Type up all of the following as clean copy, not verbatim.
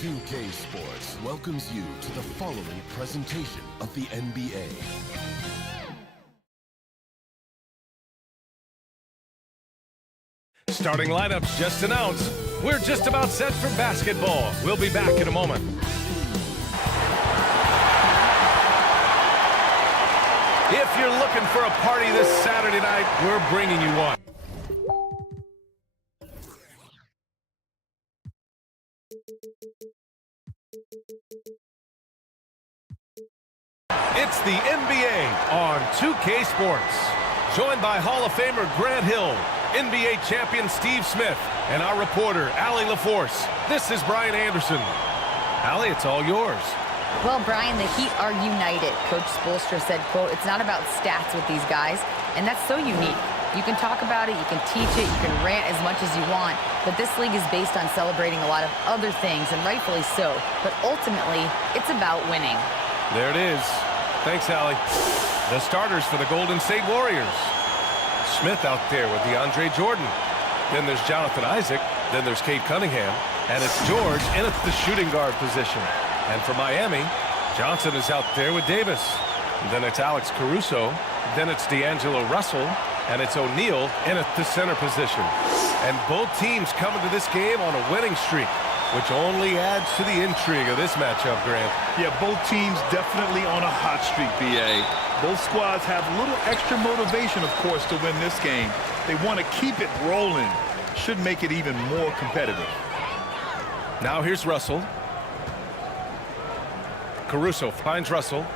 2K Sports welcomes you to the following presentation of the NBA. Starting lineups just announced. We're just about set for basketball. We'll be back in a moment. If you're looking for a party this Saturday night, we're bringing you one. It's the NBA on 2K Sports. Joined by Hall of Famer Grant Hill, NBA champion Steve Smith, and our reporter, Allie LaForce. This is Brian Anderson. Allie, it's all yours. Well, Brian, the Heat are united. Coach Spoelstra said, quote, "It's not about stats with these guys," and that's so unique. You can talk about it, you can teach it, you can rant as much as you want, but this league is based on celebrating a lot of other things, and rightfully so. But ultimately, it's about winning. There it is. Thanks, Allie. The starters for the Golden State Warriors. Smith out there with DeAndre Jordan. Then there's Jonathan Isaac. Then there's Cade Cunningham. And it's George in at the shooting guard position. And for Miami, Johnson is out there with Davis. And then it's Alex Caruso. Then it's D'Angelo Russell. And it's O'Neal in at the center position. And both teams come into this game on a winning streak, which only adds to the intrigue of this matchup, Grant. Yeah, both teams definitely on a hot streak, B.A. Both squads have a little extra motivation, of course, to win this game. They want to keep it rolling. Should make it even more competitive. Now here's Russell. Caruso finds Russell.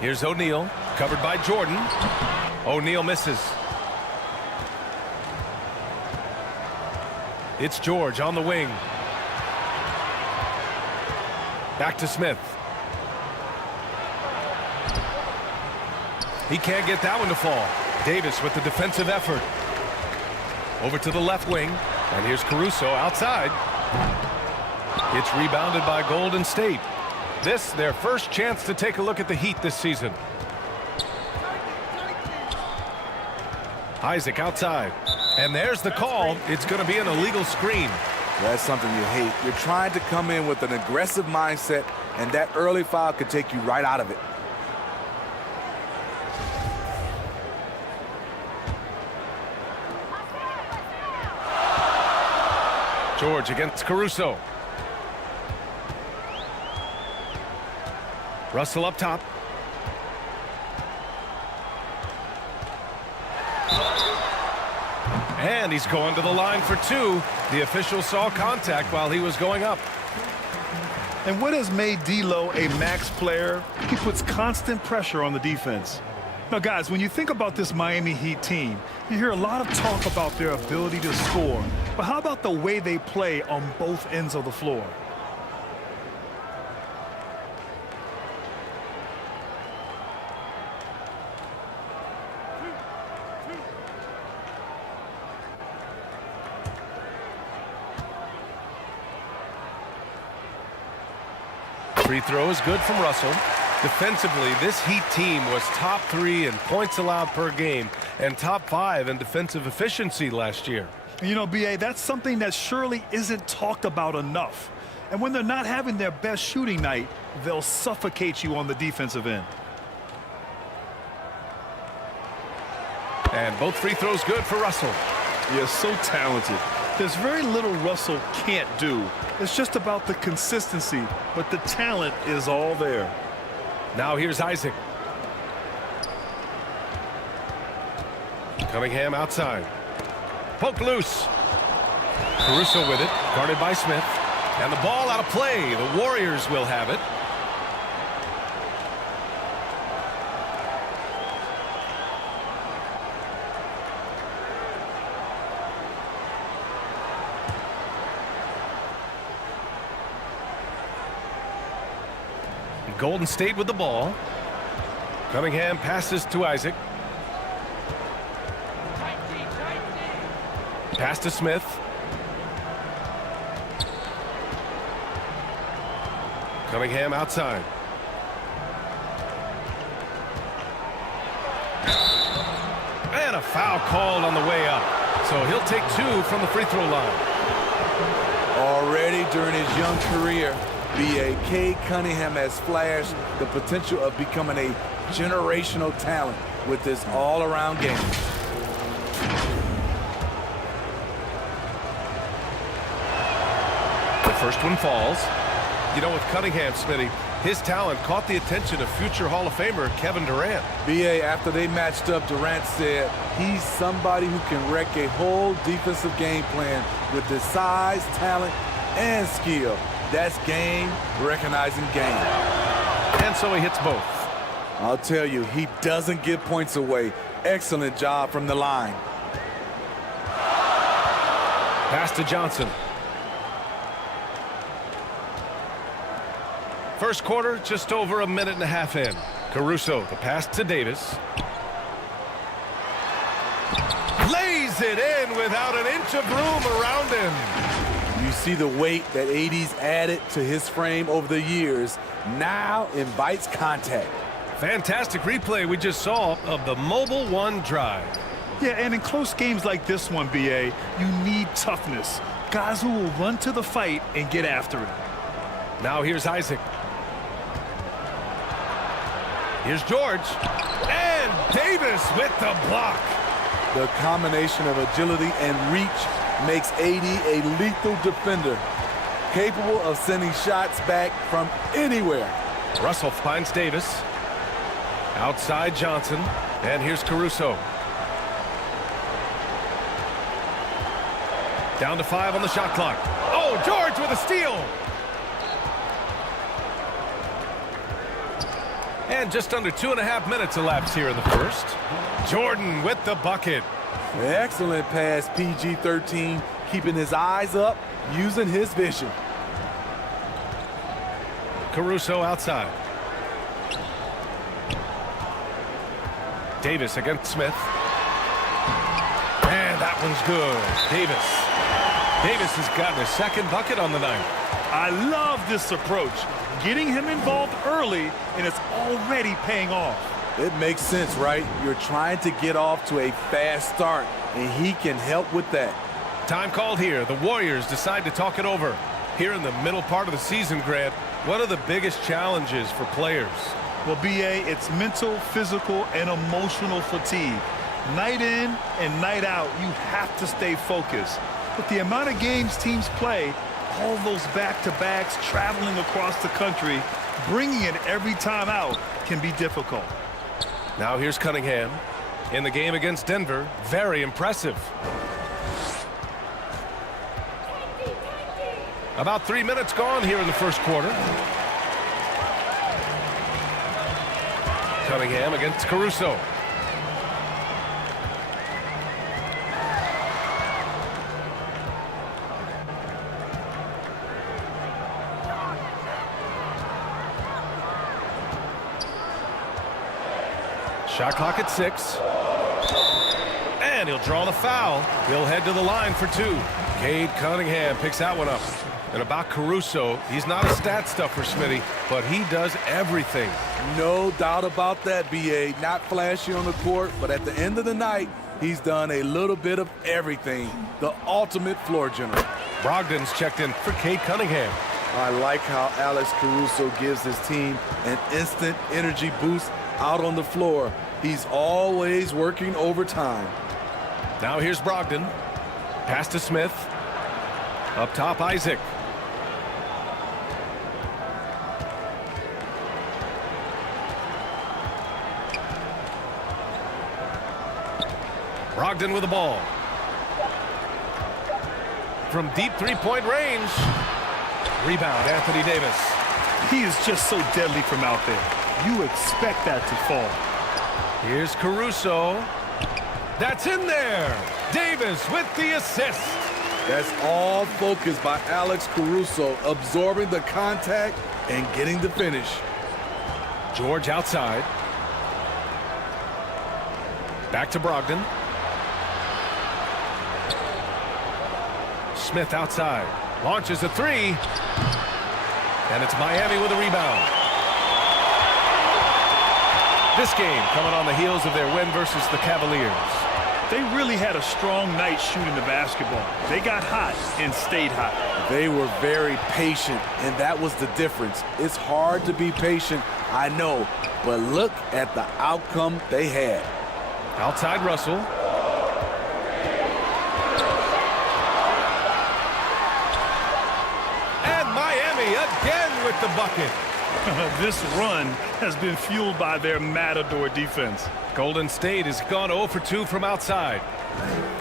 Here's O'Neal, covered by Jordan. O'Neal misses. It's George on the wing. Back to Smith. He can't get that one to fall. Davis with the defensive effort. Over to the left wing. And here's Caruso outside. It's rebounded by Golden State. This, their first chance to take a look at the Heat this season. Isaac outside. And there's the call. It's going to be an illegal screen. That's something you hate. You're trying to come in with an aggressive mindset, and that early foul could take you right out of it. George against Caruso. Russell up top. And he's going to the line for two. The official saw contact while he was going up. And what has made D'Lo a max player? He puts constant pressure on the defense. Now, guys, when you think about this Miami Heat team, you hear a lot of talk about their ability to score. But how about the way they play on both ends of the floor? Free throw is good from Russell. Defensively, this Heat team was top 3 in points allowed per game and top 5 in defensive efficiency last year. You know, B.A., that's something that surely isn't talked about enough. And when they're not having their best shooting night, they'll suffocate you on the defensive end. And both free throws good for Russell. You're so talented. There's very little Russell can't do. It's just about the consistency, but the talent is all there. Now here's Isaac. Cunningham outside. Poke loose. Caruso with it, guarded by Smith. And the ball out of play. The Warriors will have it. Golden State with the ball. Cunningham passes to Isaac. Pass to Smith. Cunningham outside. And a foul called on the way up. So he'll take 2 from the free throw line. Already during his young career, B.A. Cade Cunningham has flashed the potential of becoming a generational talent with this all-around game. The first one falls. You know, with Cunningham, Smitty, his talent caught the attention of future Hall of Famer Kevin Durant. B.A., after they matched up, Durant said he's somebody who can wreck a whole defensive game plan with his size, talent, and skill. That's game recognizing game. And so he hits both. I'll tell you, he doesn't give points away. Excellent job from the line. Pass to Johnson. First quarter, just over a minute and a half in. Caruso, the pass to Davis. Lays it in without an inch of room around him. You see the weight that AD's added to his frame over the years. Now invites contact. Fantastic replay we just saw of the Mobile One drive. Yeah, and in close games like this one, B.A., you need toughness. Guys who will run to the fight and get after it. Now here's Isaac. Here's George. And Davis with the block. The combination of agility and reach makes AD a lethal defender, capable of sending shots back from anywhere. Russell finds Davis. Outside Johnson. And here's Caruso. Down to 5 on the shot clock. Oh, George with a steal. And just under 2.5 minutes elapsed here in the first. Jordan with the bucket. Excellent pass, PG-13, keeping his eyes up, using his vision. Caruso outside. Davis against Smith. And that one's good. Davis has gotten his second bucket on the night. I love this approach. Getting him involved early, and it's already paying off. It makes sense, right? You're trying to get off to a fast start, and he can help with that. Time called here. The Warriors decide to talk it over. Here in the middle part of the season, Grant, what are the biggest challenges for players? Well, B.A., it's mental, physical, and emotional fatigue. Night in and night out, you have to stay focused. But the amount of games teams play, all those back-to-backs, traveling across the country, bringing it every time out can be difficult. Now here's Cunningham. In the game against Denver, very impressive. About 3 minutes gone here in the first quarter. Cunningham against Caruso. Shot clock at 6. And he'll draw the foul. He'll head to the line for 2. Cade Cunningham picks that one up. And about Caruso, he's not a stat stuffer, Smitty, but he does everything. No doubt about that, B.A. Not flashy on the court, but at the end of the night, he's done a little bit of everything. The ultimate floor general. Brogdon's checked in for Cade Cunningham. I like how Alex Caruso gives his team an instant energy boost out on the floor. He's always working overtime. Now here's Brogdon. Pass to Smith. Up top, Isaac. Brogdon with the ball. From deep three-point range. Rebound, Anthony Davis. He is just so deadly from out there. You expect that to fall. Here's Caruso. That's in there. Davis with the assist. That's all focused by Alex Caruso, absorbing the contact and getting the finish. George outside. Back to Brogdon. Smith outside. Launches a 3. And it's Miami with a rebound. This game coming on the heels of their win versus the Cavaliers. They really had a strong night shooting the basketball. They got hot and stayed hot. They were very patient, and that was the difference. It's hard to be patient, I know, but look at the outcome they had. Outside Russell. And Miami again with the bucket. This run has been fueled by their matador defense. Golden State has gone 0 for 2 from outside.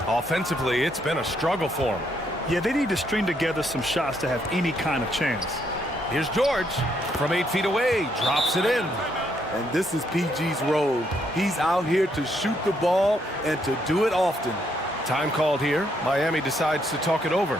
Offensively, it's been a struggle for them. Yeah, they need to string together some shots to have any kind of chance. Here's George from 8 feet away, drops it in. And this is PG's role. He's out here to shoot the ball and to do it often. Time called here. Miami decides to talk it over.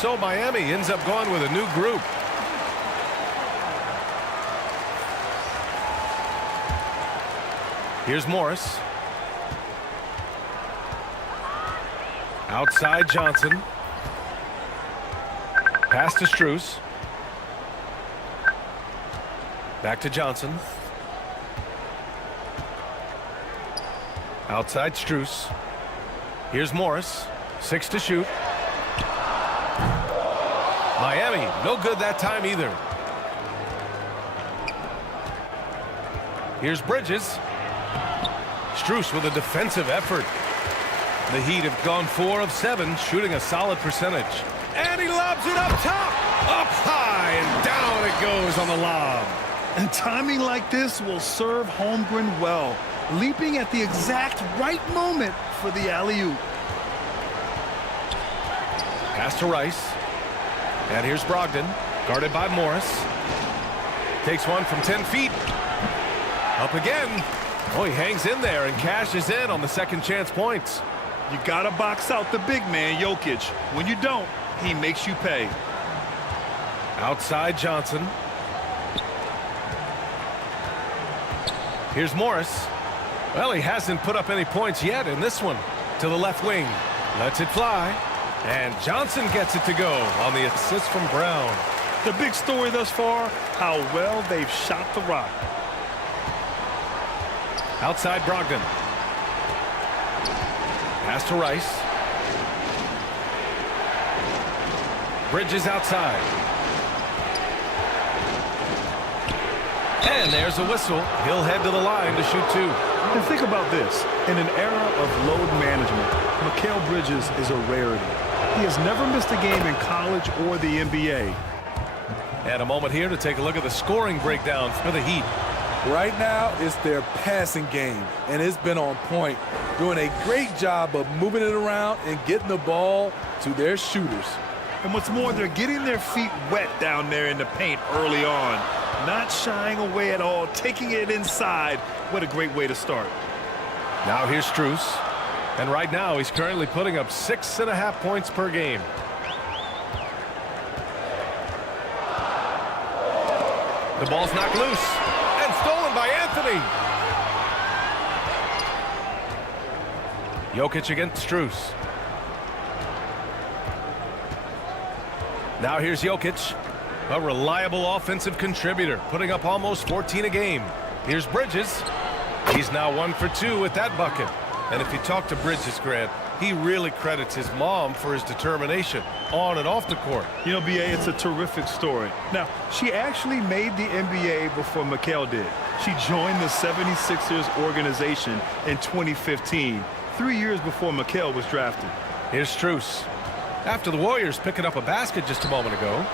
So Miami ends up going with a new group. Here's Morris. Outside Johnson. Pass to Strus. Back to Johnson. Outside Strus. Here's Morris. 6 to shoot. Miami, no good that time either. Here's Bridges. Strus with a defensive effort. The Heat have gone 4 of 7, shooting a solid percentage. And he lobs it up top. Up high and down it goes on the lob. And timing like this will serve Holmgren well, leaping at the exact right moment for the alley-oop. Pass to Rice. And here's Brogdon, guarded by Morris. Takes one from 10 feet. Up again. Oh, he hangs in there and cashes in on the second chance points. You got to box out the big man, Jokic. When you don't, he makes you pay. Outside Johnson. Here's Morris. Well, he hasn't put up any points yet in this one. To the left wing. Lets it fly. And Johnson gets it to go on the assist from Brown. The big story thus far, how well they've shot the rock. Outside Brogdon. Pass to Rice. Bridges outside. And there's a whistle. He'll head to the line to shoot 2. And think about this. In an era of load management, Mikal Bridges is a rarity. He has never missed a game in college or the NBA. And a moment here to take a look at the scoring breakdown for the Heat. Right now, it's their passing game, and it's been on point, doing a great job of moving it around and getting the ball to their shooters. And what's more, they're getting their feet wet down there in the paint early on. Not shying away at all, taking it inside. What a great way to start. Now here's Strus. And right now, he's currently putting up 6.5 points per game. The ball's knocked loose and stolen by Anthony. Jokic against Strus. Now here's Jokic, a reliable offensive contributor, putting up almost 14 a game. Here's Bridges. He's now 1 for 2 with that bucket. And if you talk to Bridges, Grant, he really credits his mom for his determination on and off the court. You know, B.A., it's a terrific story. Now, she actually made the NBA before Mikal did. She joined the 76ers organization in 2015, 3 years before Mikal was drafted. Here's Strus. After the Warriors picking up a basket just a moment ago.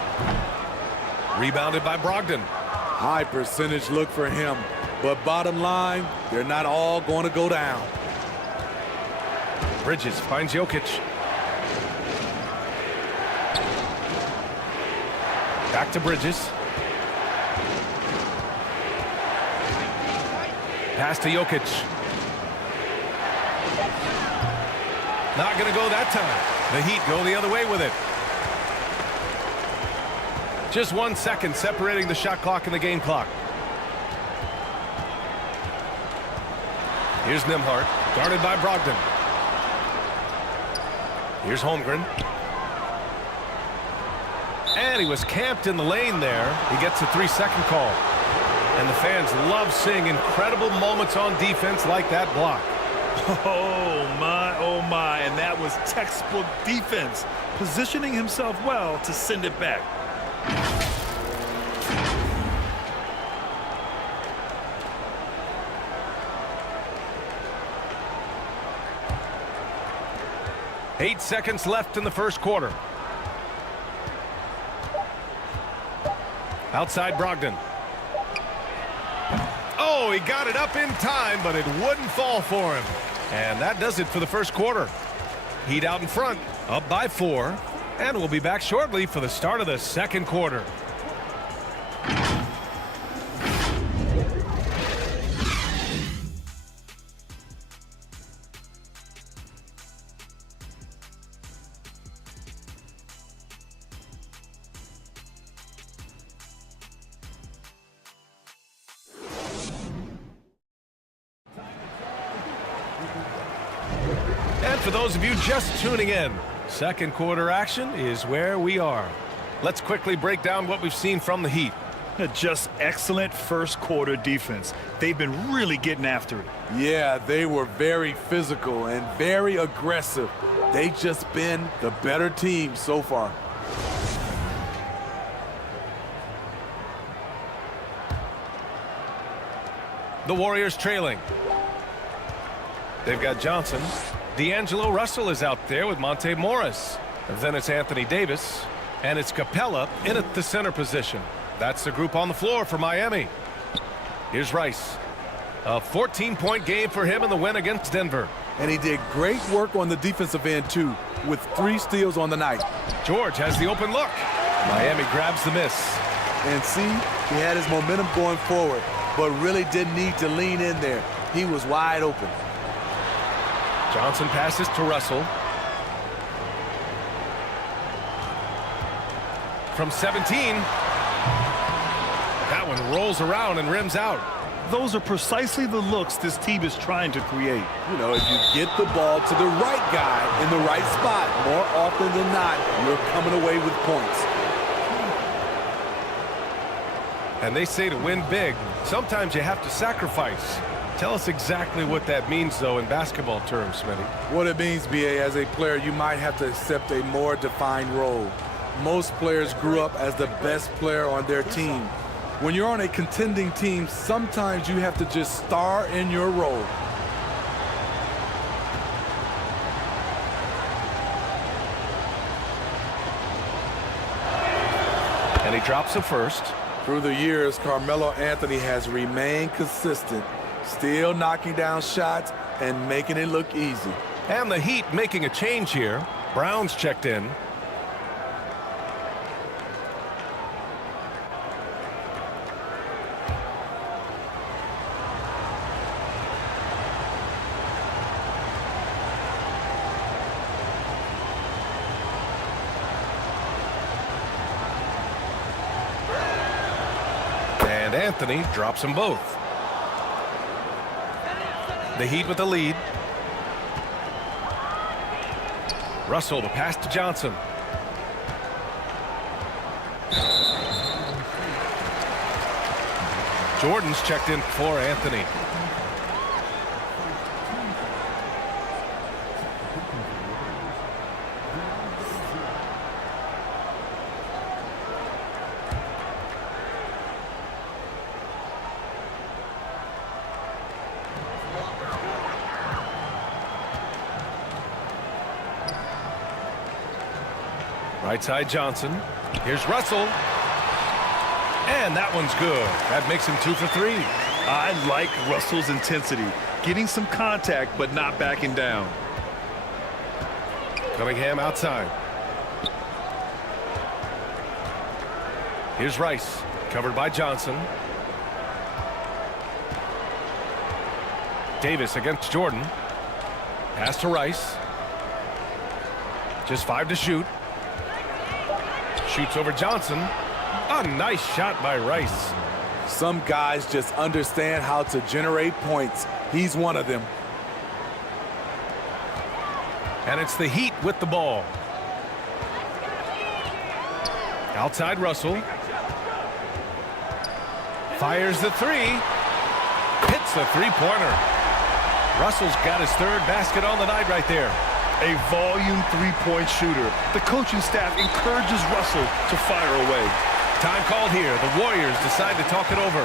Rebounded by Brogdon. High percentage look for him. But bottom line, they're not all going to go down. Bridges finds Jokic. Back to Bridges. Pass to Jokic. Not going to go that time. The Heat go the other way with it. Just 1 second separating the shot clock and the game clock. Here's Nembhard, guarded by Brogdon. Here's Holmgren. And he was camped in the lane there. He gets a 3-second call. And the fans love seeing incredible moments on defense like that block. Oh my, and that was textbook defense, positioning himself well to send it back. Eight seconds left in the first quarter. Outside Brogdon. Oh, he got it up in time, but it wouldn't fall for him. And that does it for the first quarter. Heat out in front, up by 4. And we'll be back shortly for the start of the second quarter. And for those of you just tuning in, second quarter action is where we are. Let's quickly break down what we've seen from the Heat. Just excellent first quarter defense. They've been really getting after it. Yeah, they were very physical and very aggressive. They've just been the better team so far. The Warriors trailing. They've got Johnson. D'Angelo Russell is out there with Monte Morris. And then it's Anthony Davis. And it's Capella in at the center position. That's the group on the floor for Miami. Here's Rice. A 14-point game for him in the win against Denver. And he did great work on the defensive end, too, with 3 steals on the night. George has the open look. Miami grabs the miss. And see, he had his momentum going forward, but really didn't need to lean in there. He was wide open. Johnson passes to Russell. From 17. That one rolls around and rims out. Those are precisely the looks this team is trying to create. You know, if you get the ball to the right guy in the right spot, more often than not, you're coming away with points. And they say to win big, sometimes you have to sacrifice. Tell us exactly what that means, though, in basketball terms, Smitty. What it means, B.A., as a player, you might have to accept a more defined role. Most players grew up as the best player on their team. When you're on a contending team, sometimes you have to just star in your role. And he drops the first. Through the years, Carmelo Anthony has remained consistent, still knocking down shots and making it look easy. And the Heat making a change here. Brown's checked in. Anthony drops them both. The Heat with the lead. Russell, the pass to Johnson. Jordan's checked in for Anthony. Right side Johnson. Here's Russell. And that one's good. That makes him 2 for 3. I like Russell's intensity. Getting some contact, but not backing down. Cunningham outside. Here's Rice. Covered by Johnson. Davis against Jordan. Pass to Rice. Just 5 to shoot. Shoots over Johnson. A nice shot by Rice. Some guys just understand how to generate points. He's one of them. And it's the Heat with the ball. Outside Russell. Fires the three. Hits the three-pointer. Russell's got his third basket on the night right there. A volume three-point shooter. The coaching staff encourages Russell to fire away. Time called here. The Warriors decide to talk it over.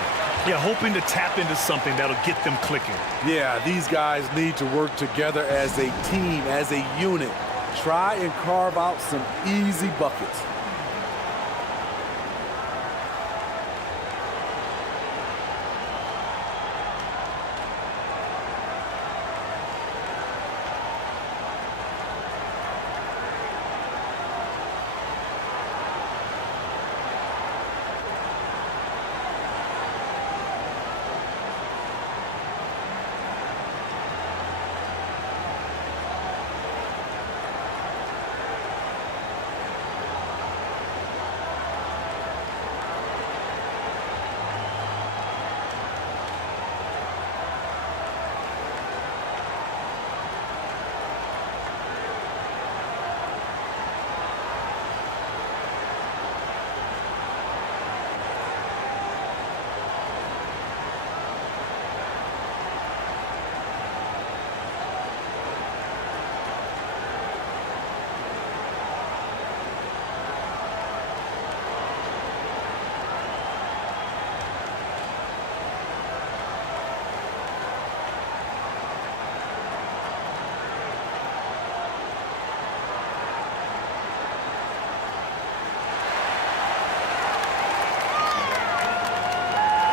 Yeah, hoping to tap into something that'll get them clicking. Yeah, these guys need to work together as a team, as a unit. Try and carve out some easy buckets.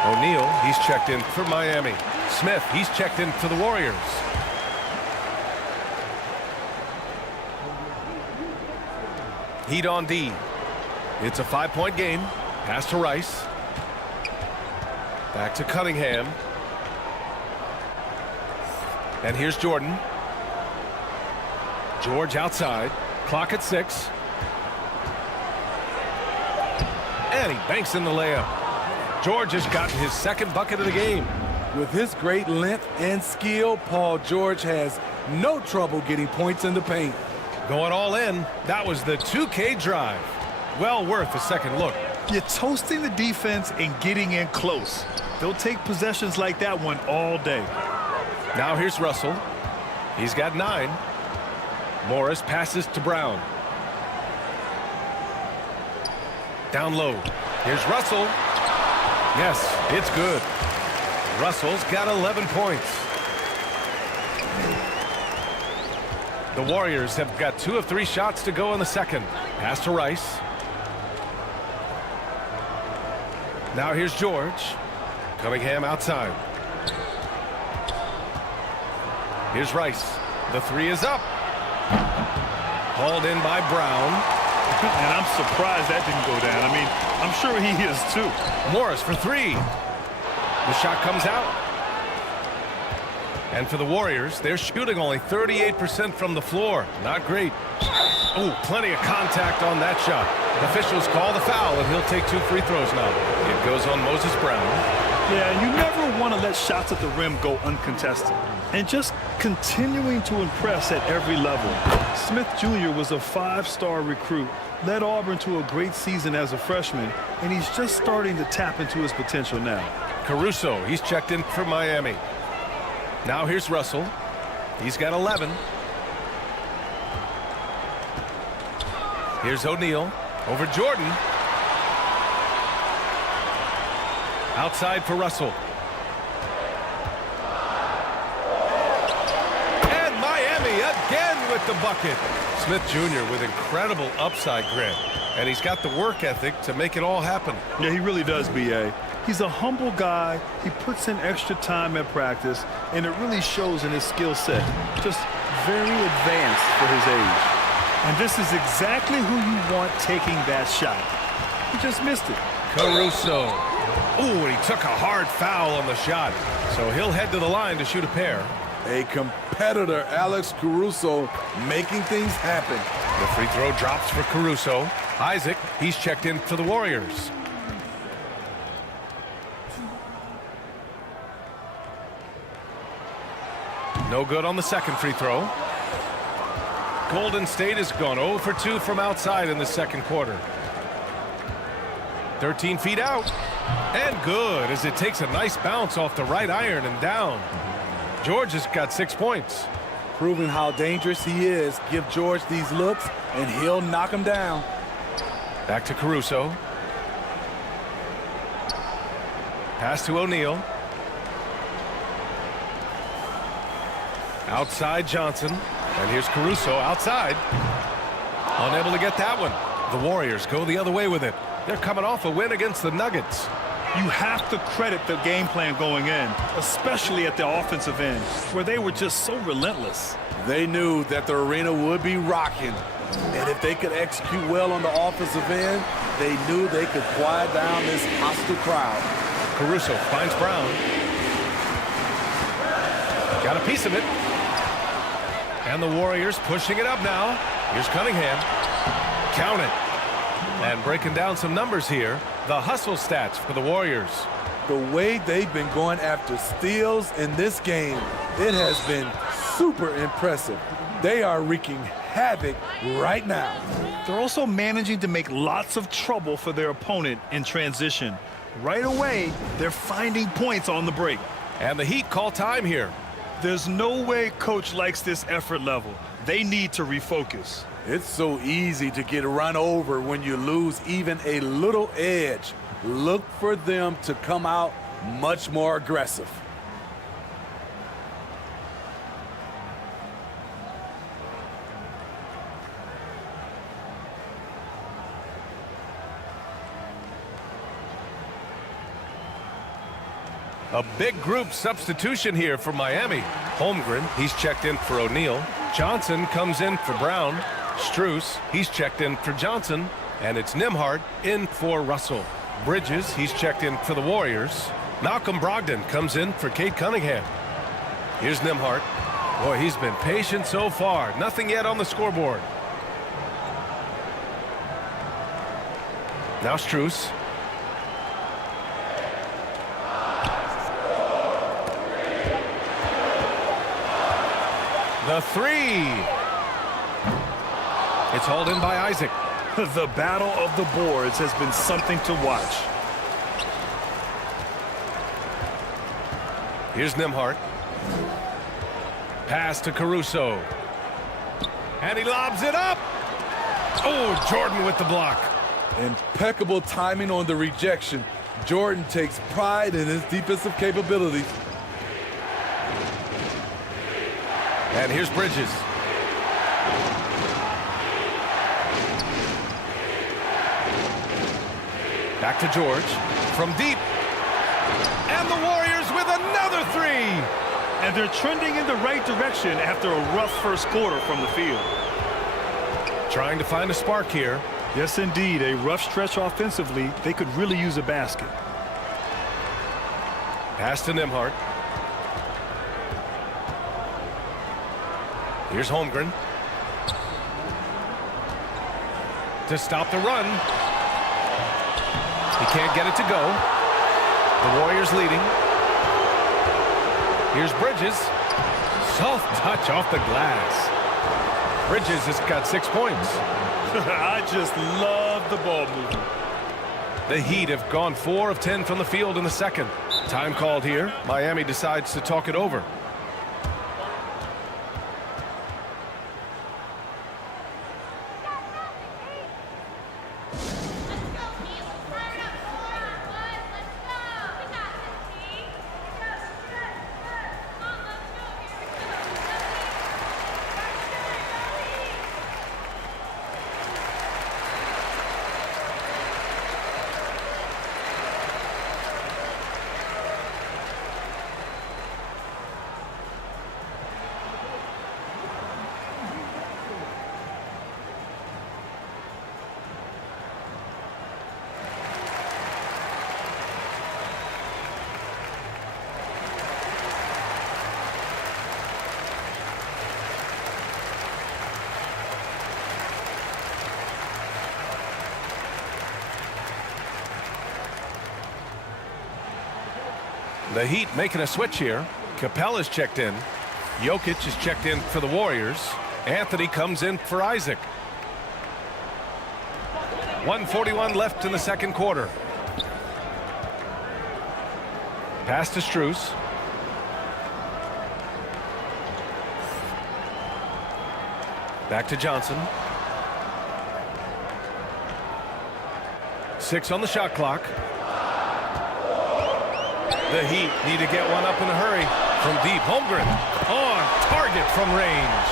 O'Neal, he's checked in for Miami. Smith, he's checked in for the Warriors. Heat on D. It's a 5-point game. Pass to Rice. Back to Cunningham. And here's Jordan. George outside. Clock at 6. And he banks in the layup. George has gotten his second bucket of the game. With his great length and skill, Paul George has no trouble getting points in the paint. Going all in. That was the 2K drive. Well worth a second look. You're toasting the defense and getting in close. They'll take possessions like that one all day. Now here's Russell. He's got 9. Morris passes to Brown. Down low. Here's Russell. Yes, it's good. Russell's got 11 points. The Warriors have got 2 of 3 shots to go in the second. Pass to Rice. Now here's George. Cunningham outside. Here's Rice. The 3 is up. Hauled in by Brown. And I'm surprised that didn't go down. I mean, I'm sure he is too. Morris for 3. The shot comes out. And for the Warriors, they're shooting only 38% from the floor. Not great. Oh, plenty of contact on that shot. Officials call the foul, and he'll take 2 free throws now. It goes on Moses Brown. Yeah, you never want to let shots at the rim go uncontested. And just continuing to impress at every level. Smith Jr. was a 5-star recruit, led Auburn to a great season as a freshman, and he's just starting to tap into his potential now. Caruso, he's checked in for Miami. Now here's Russell. He's got 11. Here's O'Neal over Jordan. Outside for Russell. And Miami again with the bucket. Smith Jr. with incredible upside grit. And he's got the work ethic to make it all happen. Yeah, he really does, B.A. He's a humble guy. He puts in extra time at practice, and it really shows in his skill set. Just very advanced for his age. And this is exactly who you want taking that shot. He just missed it. Caruso. Ooh, and he took a hard foul on the shot. So he'll head to the line to shoot a pair. A competitor, Alex Caruso, making things happen. The free throw drops for Caruso. Isaac, he's checked in for the Warriors. No good on the second free throw. Golden State has gone 0 for 2 from outside in the second quarter. 13 feet out. And good as it takes a nice bounce off the right iron and down. George has got 6 points. Proving how dangerous he is. Give George these looks, and he'll knock him down. Back to Caruso. Pass to O'Neal. Outside Johnson. And here's Caruso outside. Unable to get that one. The Warriors go the other way with it. They're coming off a win against the Nuggets. You have to credit the game plan going in, especially at the offensive end, where they were just so relentless. They knew that the arena would be rocking. And if they could execute well on the offensive end, they knew they could quiet down this hostile crowd. Caruso finds Brown. Got a piece of it. And the Warriors pushing it up now. Here's Cunningham. Count it. And breaking down some numbers here, the hustle stats for the Warriors. The way they've been going after steals in this game, it has been super impressive. They are wreaking havoc right now. They're also managing to make lots of trouble for their opponent in transition. Right away, they're finding points on the break. And the Heat call time here. There's no way coach likes this effort level. They need to refocus. It's so easy to get run over when you lose even a little edge. Look for them to come out much more aggressive. A big group substitution here for Miami. Holmgren, he's checked in for O'Neal. Johnson comes in for Brown. Strus, he's checked in for Johnson. And it's Nembhard in for Russell. Bridges, he's checked in for the Warriors. Malcolm Brogdon comes in for Cade Cunningham. Here's Nembhard. Boy, he's been patient so far. Nothing yet on the scoreboard. Now Strus. The three. It's hauled in by Isaac. The battle of the boards has been something to watch. Here's Nembhard. Pass to Caruso. And he lobs it up. Oh, Jordan with the block. Impeccable timing on the rejection. Jordan takes pride in his defensive capabilities. And here's Bridges. Back to George. From deep. And the Warriors with another three. And they're trending in the right direction after a rough first quarter from the field. Trying to find a spark here. Yes, indeed. A rough stretch offensively. They could really use a basket. Pass to Nembhard. Here's Holmgren. To stop the run. He can't get it to go. The Warriors leading. Here's Bridges. Soft touch off the glass. Bridges has got 6 points. I just love the ball movement. The Heat have gone 4 of 10 from the field in the second. Time called here. Miami decides to talk it over. The Heat making a switch here. Capella's checked in. Jokic is checked in for the Warriors. Anthony comes in for Isaac. 1:41 left in the second quarter. Pass to Strus. Back to Johnson. 6 on the shot clock. The Heat need to get one up in a hurry. From deep, Holmgren on target from range.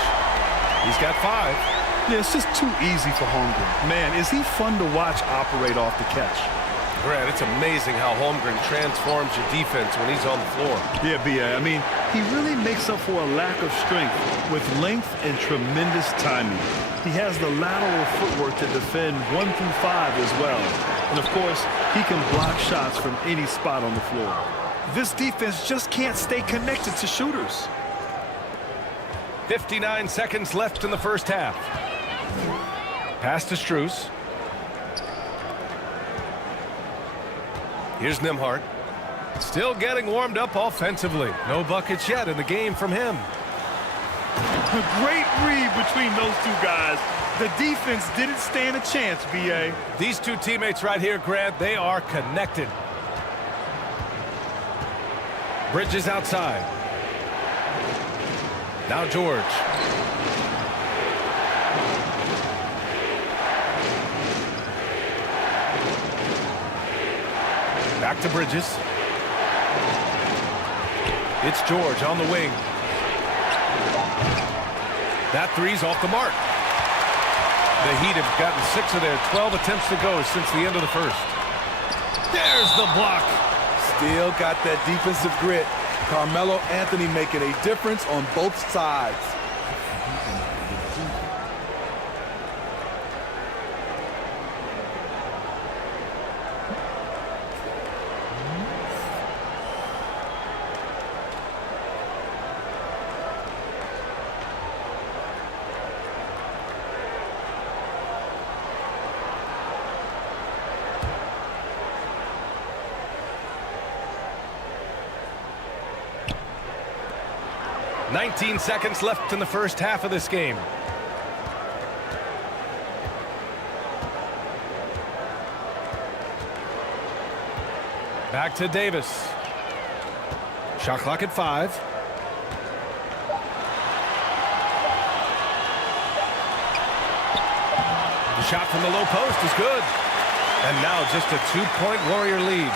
He's got 5. Yeah, it's just too easy for Holmgren. Man, is he fun to watch operate off the catch. Grant, it's amazing how Holmgren transforms your defense when he's on the floor. Yeah, B.A. I mean, he really makes up for a lack of strength with length and tremendous timing. He has the lateral footwork to defend 1 through 5 as well. And, of course, he can block shots from any spot on the floor. This defense just can't stay connected to shooters. 59 seconds left in the first half. Pass to Strus. Here's Nembhard. Still getting warmed up offensively. No buckets yet in the game from him. A great read between those two guys. The defense didn't stand a chance, B.A. These two teammates right here, Grant, they are connected. Bridges outside. Now George. Back to Bridges. It's George on the wing. That three's off the mark. The Heat have gotten 6 of their 12 attempts to go since the end of the first. There's the block. Still got that defensive grit. Carmelo Anthony making a difference on both sides. .19 seconds left in the first half of this game. Back to Davis. Shot clock at 5. The shot from the low post is good. And now just a 2-point Warrior lead.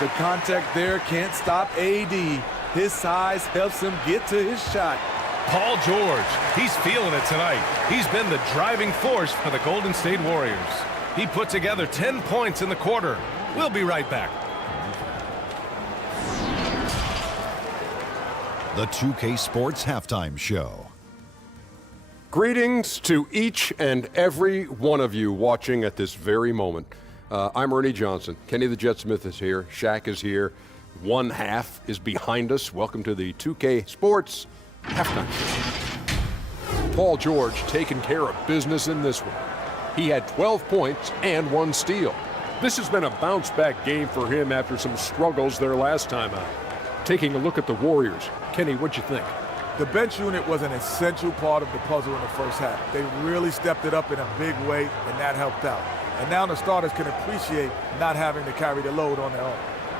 The contact there can't stop AD. His size helps him get to his shot. Paul George, he's feeling it tonight. He's been the driving force for the Golden State Warriors. He put together 10 points in the quarter. We'll be right back. The 2K Sports Halftime Show. Greetings to each and every one of you watching at this very moment. I'm Ernie Johnson. Kenny the Jet Smith is here. Shaq is here. One half is behind us. Welcome to the 2K Sports Halftime Show. Paul George taking care of business in this one. He had 12 points and 1 steal. This has been a bounce-back game for him after some struggles their last time out. Taking a look at the Warriors, Kenny, what'd you think? The bench unit was an essential part of the puzzle in the first half. They really stepped it up in a big way, and that helped out. And now the starters can appreciate not having to carry the load on their own.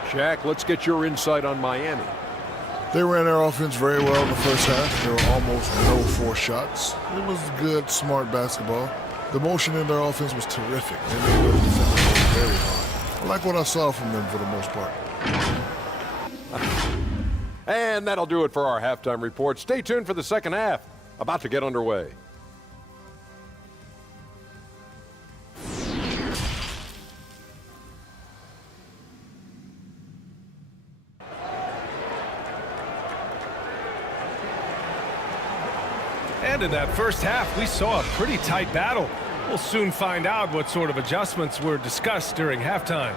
Shaq, let's get your insight on Miami. They ran their offense very well in the first half. There were almost no forced shots. It was good, smart basketball. The motion in their offense was terrific. They made those defenders very hard. I like what I saw from them for the most part. And that'll do it for our halftime report. Stay tuned for the second half, about to get underway. And in that first half, we saw a pretty tight battle. We'll soon find out what sort of adjustments were discussed during halftime.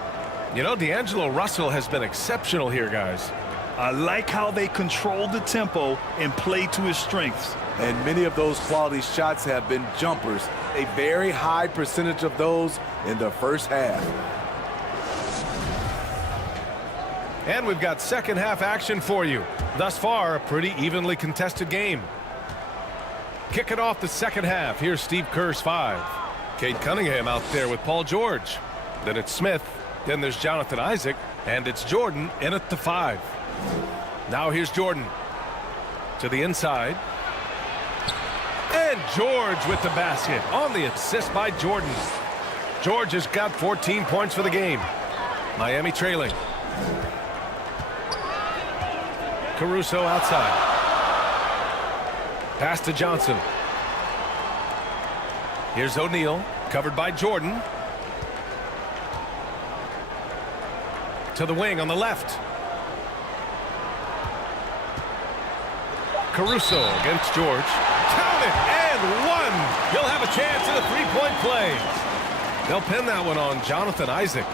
You know, D'Angelo Russell has been exceptional here, guys. I like how they controlled the tempo and played to his strengths. And many of those quality shots have been jumpers, a very high percentage of those in the first half. And we've got second half action for you. Thus far, a pretty evenly contested game. Kicking off the second half, here's Steve Kerr's 5. Cade Cunningham out there with Paul George. Then it's Smith. Then there's Jonathan Isaac. And it's Jordan in at the 5. Now here's Jordan. To the inside. And George with the basket on the assist by Jordan. George has got 14 points for the game. Miami trailing. Caruso outside. Pass to Johnson. Here's O'Neal, covered by Jordan. To the wing on the left. Caruso against George. Count it, and one. He'll have a chance in a three-point play. They'll pin that one on Jonathan Isaac.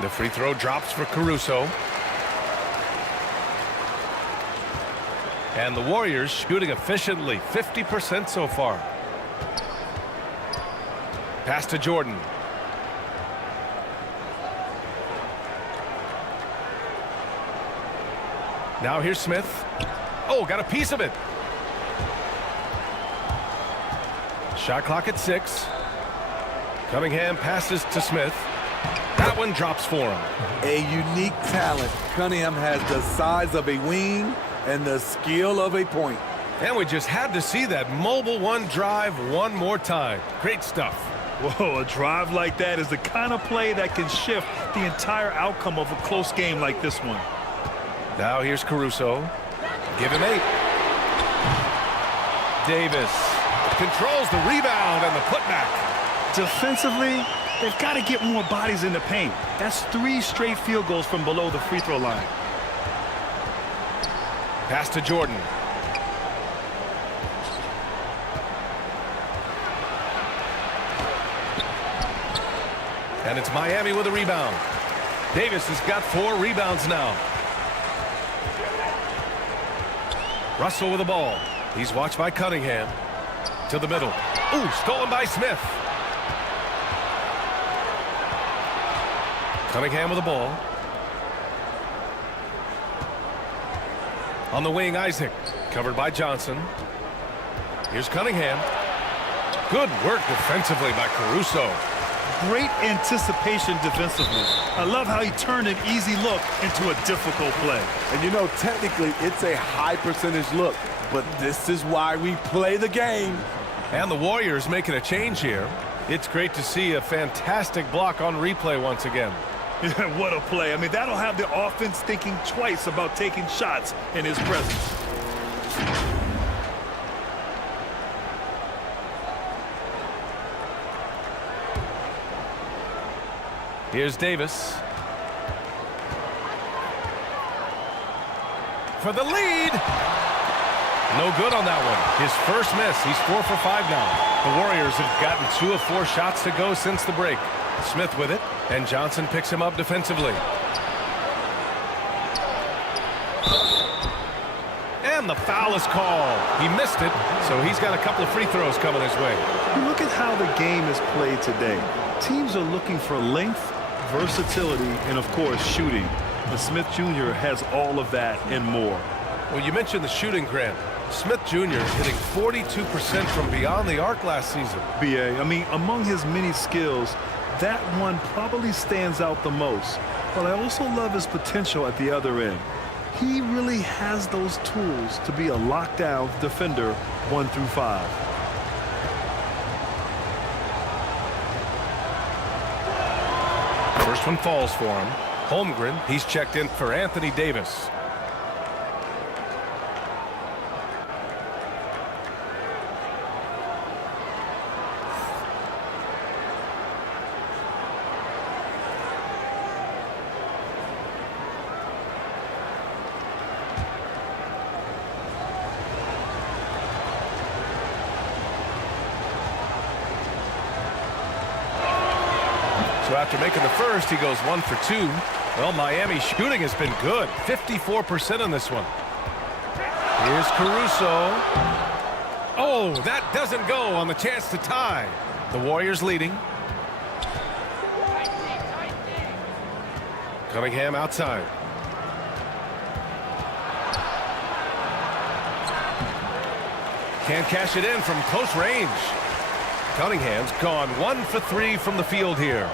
The free throw drops for Caruso. And the Warriors shooting efficiently, 50% so far. Pass to Jordan. Now here's Smith. Oh, got a piece of it. Shot clock at 6. Cunningham passes to Smith. That one drops for him. A unique talent. Cunningham has the size of a wing and the skill of a point. And we just had to see that mobile one drive one more time. Great stuff. Whoa, a drive like that is the kind of play that can shift the entire outcome of a close game like this one. Now here's Caruso. Give him 8. Davis controls the rebound and the putback. Defensively, they've got to get more bodies in the paint. That's 3 straight field goals from below the free throw line. Pass to Jordan. And it's Miami with a rebound. Davis has got 4 rebounds now. Russell with the ball. He's watched by Cunningham. To the middle. Ooh, stolen by Smith. Cunningham with the ball. On the wing, Isaac. Covered by Johnson. Here's Cunningham. Good work defensively by Caruso. Great anticipation defensively. I love how he turned an easy look into a difficult play. And you know, technically, it's a high percentage look, but this is why we play the game. And the Warriors making a change here. It's great to see a fantastic block on replay once again. Yeah, what a play. I mean, that'll have the offense thinking twice about taking shots in his presence. Here's Davis. For the lead. No good on that one. His first miss. He's 4 for 5 now. The Warriors have gotten 2 of 4 shots to go since the break. Smith with it, and Johnson picks him up defensively. And the foul is called. He missed it, so he's got a couple of free throws coming his way. Look at how the game is played today. Teams are looking for length, versatility, and, of course, shooting. And Smith Jr. has all of that and more. Well, you mentioned the shooting, Grant. Smith Jr. is hitting 42% from beyond the arc last season. B.A., I mean, among his many skills, that one probably stands out the most. But I also love his potential at the other end. He really has those tools to be a lockdown defender 1 through 5. First one falls for him. Holmgren, he's checked in for Anthony Davis. So after making the first, he goes 1 for 2. Well, Miami's shooting has been good. 54% on this one. Here's Caruso. Oh, that doesn't go on the chance to tie. The Warriors leading. Cunningham outside. Can't cash it in from close range. Cunningham's gone 1 for 3 from the field here.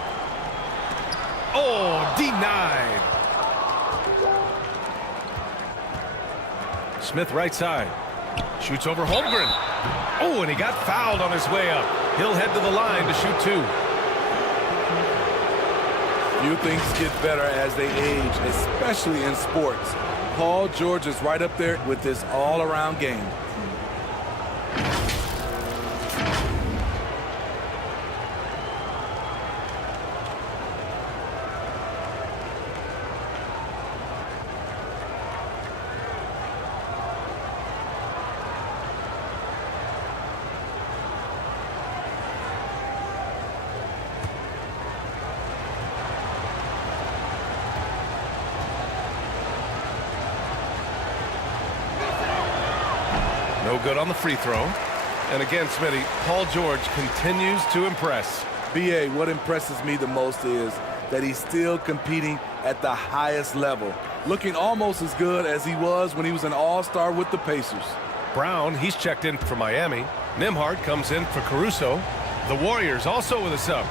Oh, denied. Smith right side. Shoots over Holmgren. Oh, and he got fouled on his way up. He'll head to the line to shoot 2. Few things get better as they age, especially in sports. Paul George is right up there with this all-around game. No good on the free throw. And again, Smitty, Paul George continues to impress. B.A., what impresses me the most is that he's still competing at the highest level, looking almost as good as he was when he was an all-star with the Pacers. Brown, he's checked in for Miami. Nembhard comes in for Caruso. The Warriors also with a sub.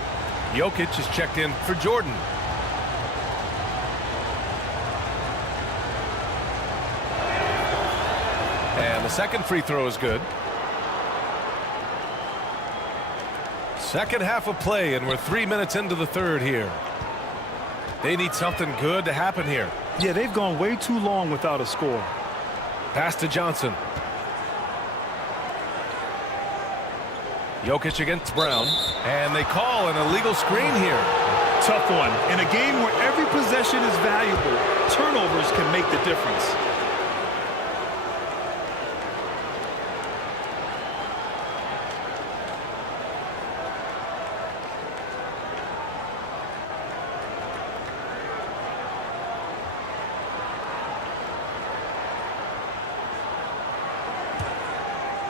Jokic is checked in for Jordan. And the second free throw is good. Second half of play, and we're 3 minutes into the third here. They need something good to happen here. Yeah, they've gone way too long without a score. Pass to Johnson. Jokic against Brown. And they call an illegal screen here. Tough one. In a game where every possession is valuable, turnovers can make the difference.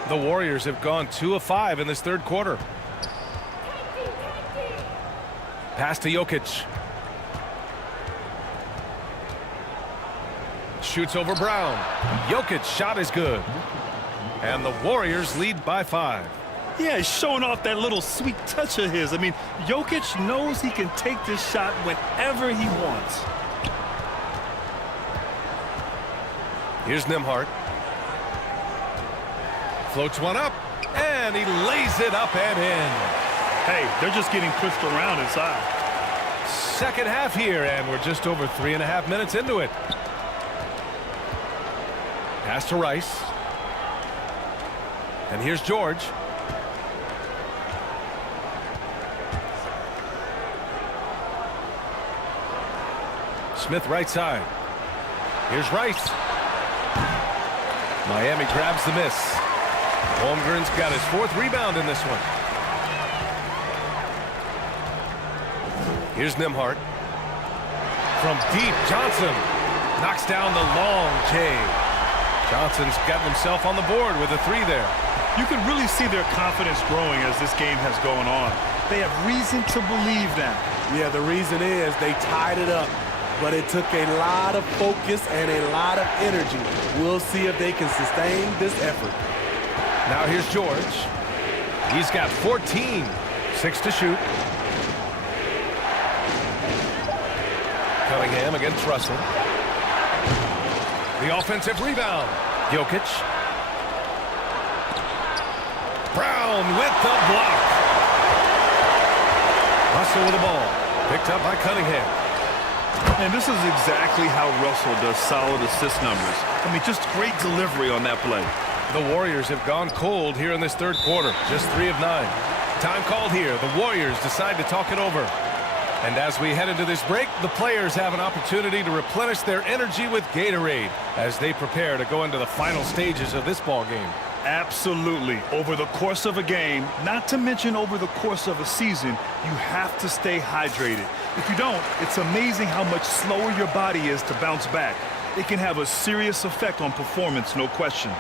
The Warriors have gone 2 of 5 in this third quarter. Pass to Jokic. Shoots over Brown. Jokic's shot is good. And the Warriors lead by 5. Yeah, he's showing off that little sweet touch of his. I mean, Jokic knows he can take this shot whenever he wants. Here's Nembhard. Floats one up, and he lays it up and in. Hey, they're just getting pushed around inside. second half here, and we're just over 3.5 minutes into it. Pass to Rice. And here's George. Smith right side. Here's Rice. Miami grabs the miss. Holmgren's got his 4th rebound in this one. Here's Nembhard. From deep, Johnson knocks down the long J. Johnson's gotten himself on the board with a 3 there. You can really see their confidence growing as this game has gone on. They have reason to believe that. Yeah, the reason is they tied it up, but it took a lot of focus and a lot of energy. We'll see if they can sustain this effort. Now here's George. He's got 14. 6 to shoot. Cunningham against Russell. The offensive rebound. Jokic. Brown with the block. Russell with the ball. Picked up by Cunningham. And this is exactly how Russell does solid assist numbers. I mean, just great delivery on that play. The Warriors have gone cold here in this third quarter. Just 3 of 9. Time called here. The Warriors decide to talk it over. And as we head into this break, the players have an opportunity to replenish their energy with Gatorade as they prepare to go into the final stages of this ball game. Absolutely. Over the course of a game, not to mention over the course of a season, you have to stay hydrated. If you don't, it's amazing how much slower your body is to bounce back. It can have a serious effect on performance, no question.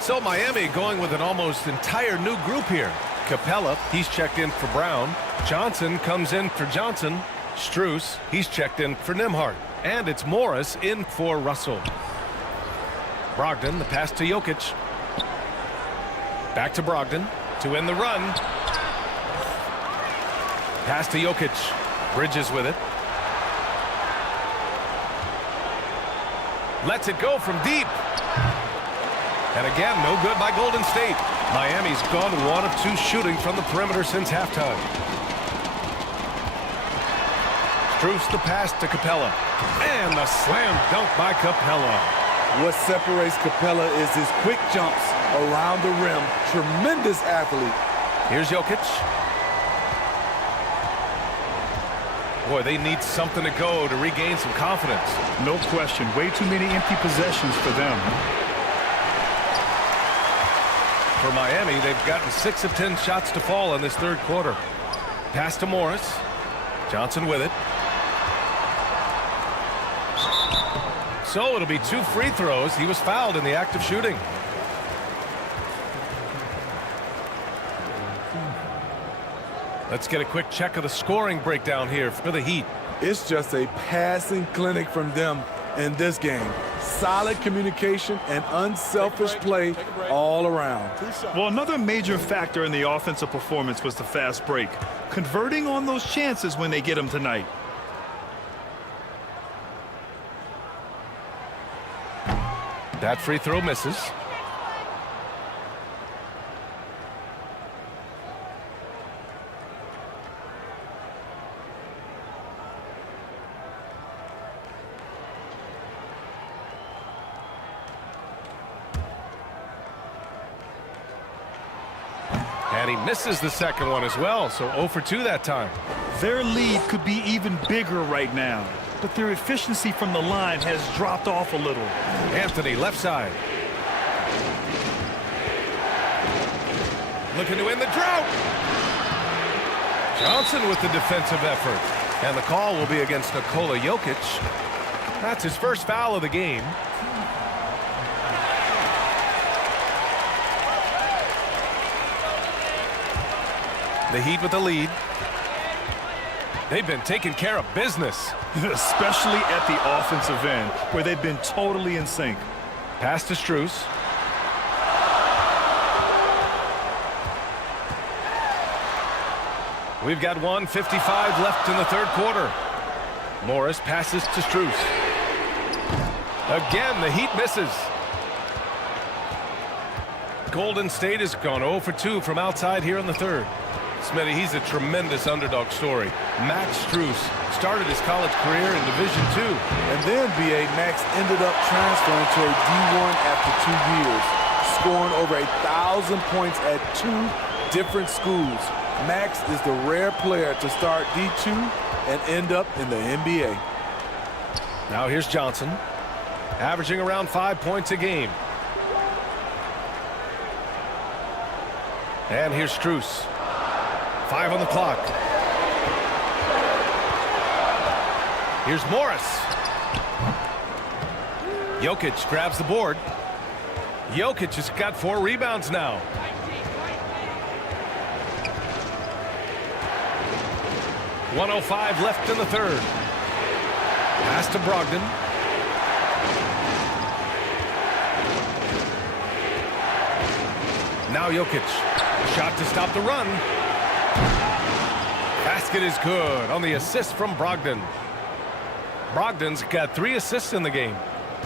So Miami going with an almost entire new group here. Capella, he's checked in for Brown. Johnson comes in for Johnson. Strus, he's checked in for Nembhard. And it's Morris in for Russell. Brogdon, the pass to Jokic. Back to Brogdon to end the run. Pass to Jokic. Bridges with it. Lets it go from deep. And again, no good by Golden State. Miami's gone 1 of 2 shooting from the perimeter since halftime. Strus the pass to Capella. And the slam dunk by Capella. What separates Capella is his quick jumps around the rim. Tremendous athlete. Here's Jokic. Boy, they need something to go to regain some confidence. No question. Way too many empty possessions for them. For Miami, they've gotten 6 of 10 shots to fall in this third quarter. Pass to Morris. Johnson with it. So it'll be 2 free throws. He was fouled in the act of shooting. Let's get a quick check of the scoring breakdown here for the Heat. It's just a passing clinic from them in this game. Solid communication and unselfish play all around. Well, another major factor in the offensive performance was the fast break. Converting on those chances when they get them tonight. That free throw misses. And he misses the second one as well, so 0 for 2 that time. Their lead could be even bigger right now, but their efficiency from the line has dropped off a little. Anthony, left side. Looking to end the drought. Johnson with the defensive effort. And the call will be against Nikola Jokic. That's his first foul of the game. The Heat with the lead. They've been taking care of business. Especially at the offensive end, where they've been totally in sync. Pass to Strus. We've got 1:55 left in the third quarter. Morris passes to Strus. Again, the Heat misses. Golden State has gone 0 for 2 from outside here in the third. Smitty, he's a tremendous underdog story. Max Strus started his college career in Division II. And then, B.A., Max ended up transferring to a D1 after 2 years, scoring over 1,000 points at 2 different schools. Max is the rare player to start D2 and end up in the NBA. Now here's Johnson, averaging around 5 points a game. And here's Strus. 5 on the clock. Here's Morris. Jokic grabs the board. Jokic has got 4 rebounds now. .105 left in the third. Pass to Brogdon. Now Jokic. Shot to stop the run. Basket is good on the assist from Brogdon. Brogdon's got 3 assists in the game.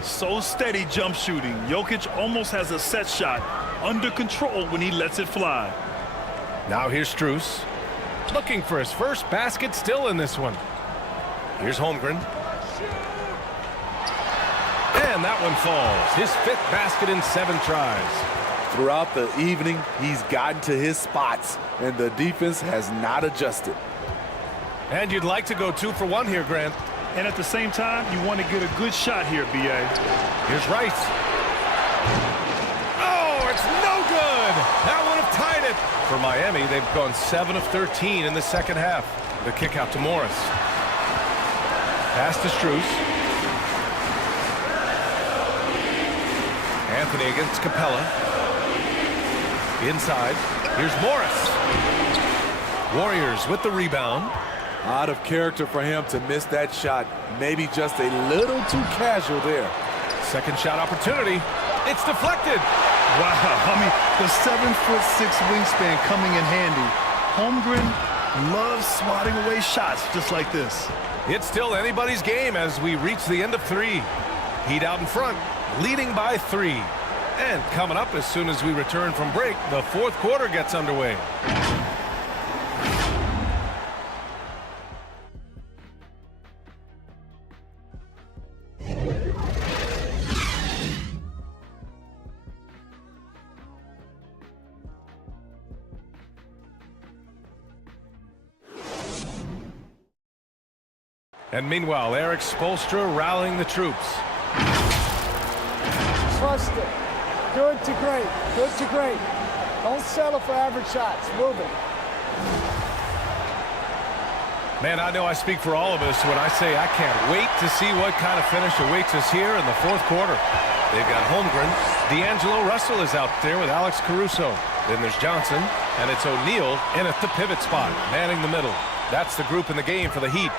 So steady jump shooting. Jokic almost has a set shot under control when he lets it fly. Now here's Strus. Looking for his first basket still in this one. Here's Holmgren. And that one falls. His 5th basket in 7 tries. Throughout the evening, he's gotten to his spots, and the defense has not adjusted. And you'd like to go 2 for 1 here, Grant. And at the same time, you want to get a good shot here, B.A. Here's Rice. Oh, it's no good. That would have tied it. For Miami, they've gone 7 of 13 in the second half. The kick out to Morris. Pass to Strus. Anthony against Capella. Inside. Here's Morris. Warriors with the rebound. Out of character for him to miss that shot. Maybe just a little too casual there. Second shot opportunity. It's deflected. Wow, I mean, the 7'6" wingspan coming in handy. Holmgren loves swatting away shots just like this. It's still anybody's game as we reach the end of 3. Heat out in front, leading by 3. And coming up as soon as we return from break, the fourth quarter gets underway. And meanwhile, Eric Spoelstra rallying the troops. Trust it. Good to great. Good to great. Don't settle for average shots. Move it. Man, I know I speak for all of us when I say I can't wait to see what kind of finish awaits us here in the fourth quarter. They've got Holmgren. D'Angelo Russell is out there with Alex Caruso. Then there's Johnson, and it's O'Neal in at the pivot spot, manning the middle. That's the group in the game for the Heat.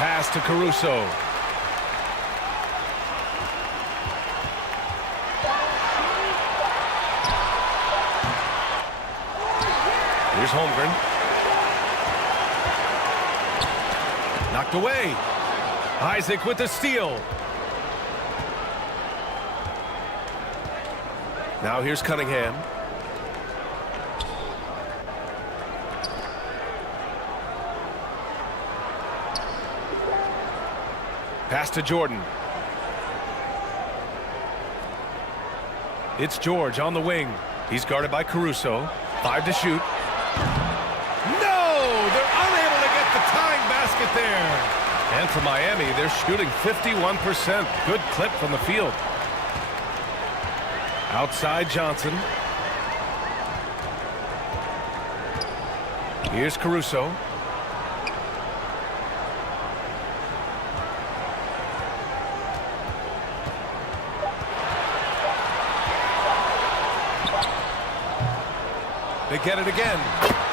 Pass to Caruso. Here's Holmgren. Knocked away. Isaac with the steal. Now here's Cunningham. Pass to Jordan. It's George on the wing. He's guarded by Caruso. 5 to shoot. No! They're unable to get the tying basket there. And for Miami, they're shooting 51%. Good clip from the field. Outside Johnson. Here's Caruso. They get it again.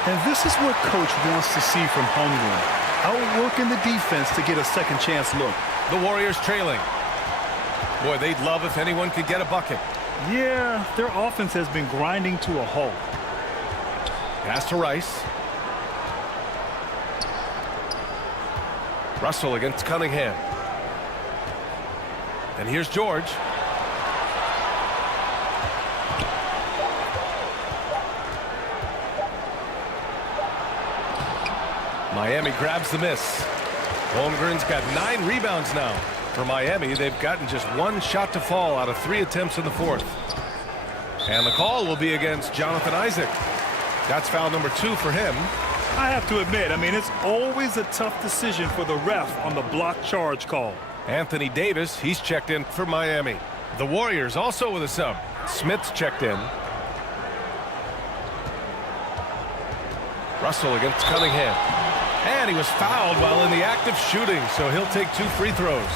And this is what coach wants to see from Holmgren. Outworking the defense to get a second chance look. The Warriors trailing. Boy, they'd love if anyone could get a bucket. Yeah, their offense has been grinding to a halt. Pass to Rice. Russell against Cunningham. And here's George. Miami grabs the miss. Holmgren's got 9 rebounds now. For Miami, they've gotten just 1 shot to fall out of 3 attempts in the fourth. And the call will be against Jonathan Isaac. That's foul number 2 for him. I have to admit, it's always a tough decision for the ref on the block charge call. Anthony Davis, he's checked in for Miami. The Warriors also with a sub. Smith's checked in. Russell against Cunningham. And he was fouled while in the act of shooting, so he'll take 2 free throws.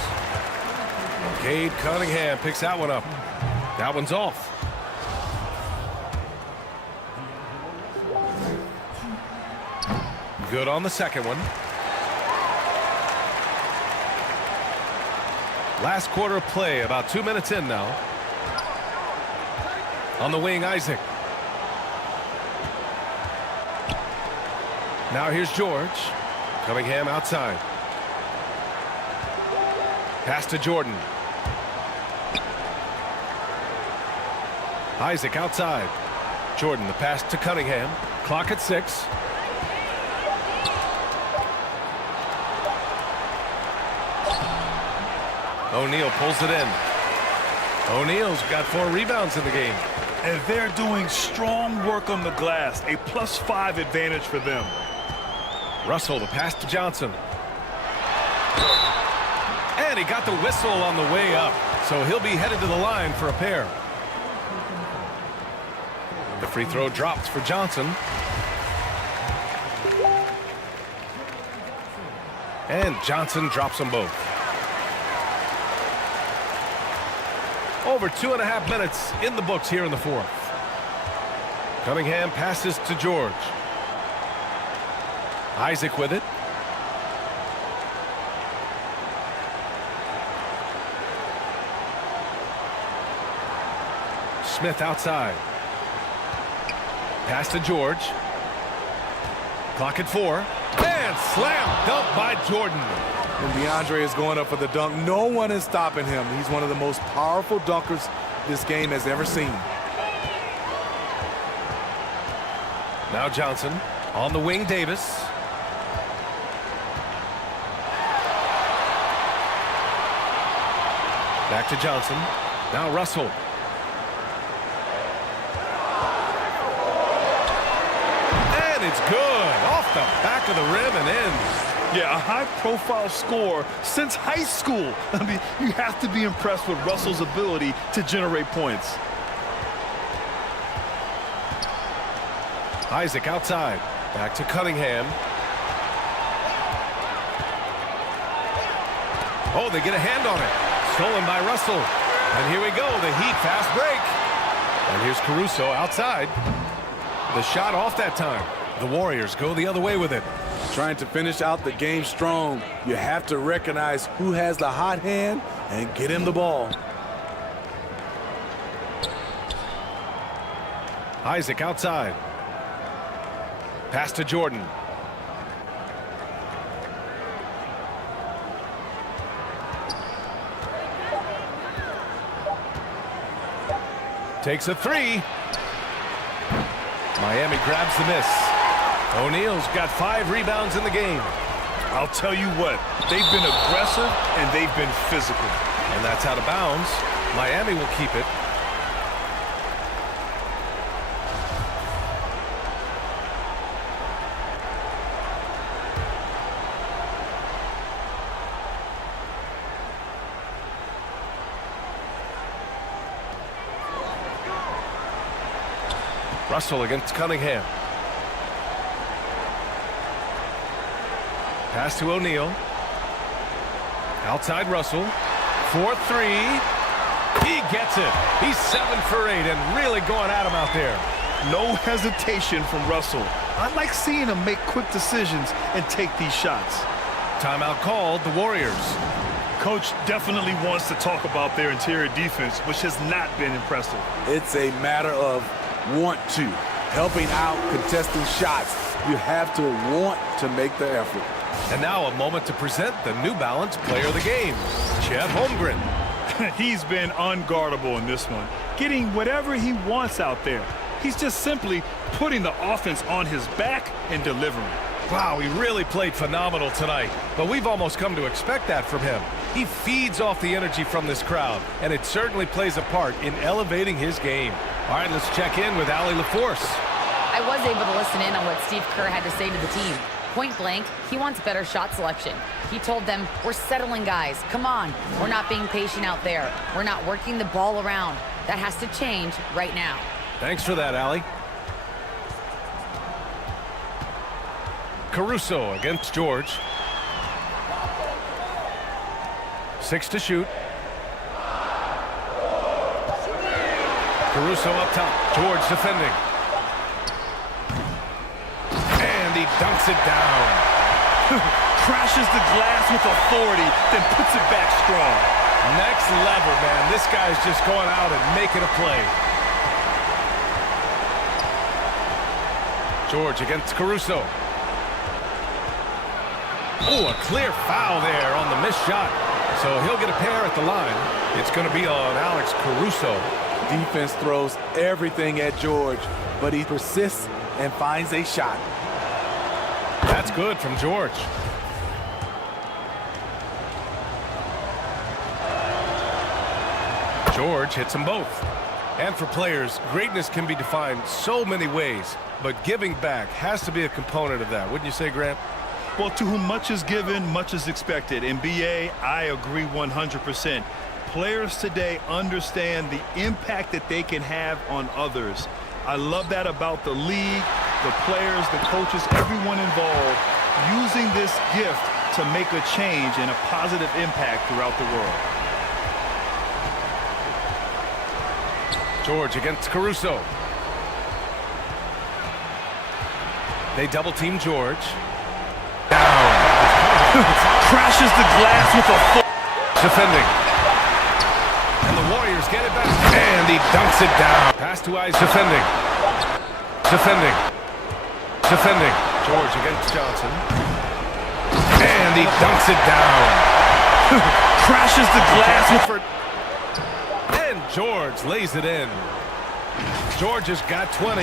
Cade Cunningham picks that one up. That one's off. Good on the second one. Last quarter of play, about 2 minutes in now. On the wing, Isaac. Now here's George. Cunningham outside. Pass to Jordan. Isaac outside. Jordan, the pass to Cunningham. Clock at 6. O'Neal pulls it in. O'Neal's got 4 rebounds in the game. And they're doing strong work on the glass. A +5 advantage for them. Russell, the pass to Johnson. And he got the whistle on the way up, so he'll be headed to the line for a pair. The free throw drops for Johnson. And Johnson drops them both. Over 2.5 minutes in the books here in the fourth. Cunningham passes to George. Isaac with it. Smith outside. Pass to George. Clock at 4. And slam dunk by Jordan. And DeAndre is going up for the dunk. No one is stopping him. He's one of the most powerful dunkers this game has ever seen. Now Johnson. On the wing, Davis. Back to Johnson. Now Russell. And it's good. Off the back of the rim and in. Yeah, a high-profile score since high school. You have to be impressed with Russell's ability to generate points. Isaac outside. Back to Cunningham. Oh, they get a hand on it. Stolen by Russell. And here we go, the Heat fast break. And here's Caruso outside. The shot off that time. The Warriors go the other way with it. Trying to finish out the game strong, you have to recognize who has the hot hand and get him the ball. Isaac outside. Pass to Jordan. Takes a 3. Miami grabs the miss. O'Neal's got 5 rebounds in the game. I'll tell you what, they've been aggressive and they've been physical. And that's out of bounds. Miami will keep it. Russell against Cunningham. Pass to O'Neal. Outside Russell. 4-3. He gets it. He's 7 for 8 and really going at him out there. No hesitation from Russell. I like seeing him make quick decisions and take these shots. Timeout called, the Warriors. Coach definitely wants to talk about their interior defense, which has not been impressive. It's a matter of want to. Helping out, contesting shots. You have to want to make the effort. And now a moment to present the New Balance Player of the Game, Chet Holmgren. He's been unguardable in this one, getting whatever he wants out there. He's just simply putting the offense on his back and delivering. Wow, he really played phenomenal tonight, but we've almost come to expect that from him. He feeds off the energy from this crowd, and it certainly plays a part in elevating his game. All right, let's check in with Allie LaForce. I was able to listen in on what Steve Kerr had to say to the team. Point blank, he wants better shot selection. He told them, we're settling, guys. Come on. We're not being patient out there. We're not working the ball around. That has to change right now. Thanks for that, Allie. Caruso against George. 6 to shoot. Caruso up top. George defending. And he dunks it down. Crashes the glass with authority, then puts it back strong. Next level, man. This guy's just going out and making a play. George against Caruso. Oh, a clear foul there on the missed shot. So he'll get a pair at the line. It's going to be on Alex Caruso. Defense throws everything at George, but he persists and finds a shot. That's good from George. George hits them both. And for players, greatness can be defined so many ways, but giving back has to be a component of that. Wouldn't you say, Grant? Well, to whom much is given, much is expected. In BA, I agree 100%. Players today understand the impact that they can have on others. I love that about the league, the players, the coaches, everyone involved, using this gift to make a change and a positive impact throughout the world. George against Caruso. They double team George. Crashes the glass with a Defending. And the Warriors get it back. And he dunks it down. Pass to Isaac. Defending. Defending. Defending. George against Johnson. And he dunks it down. crashes the glass with And George lays it in. George has got 20.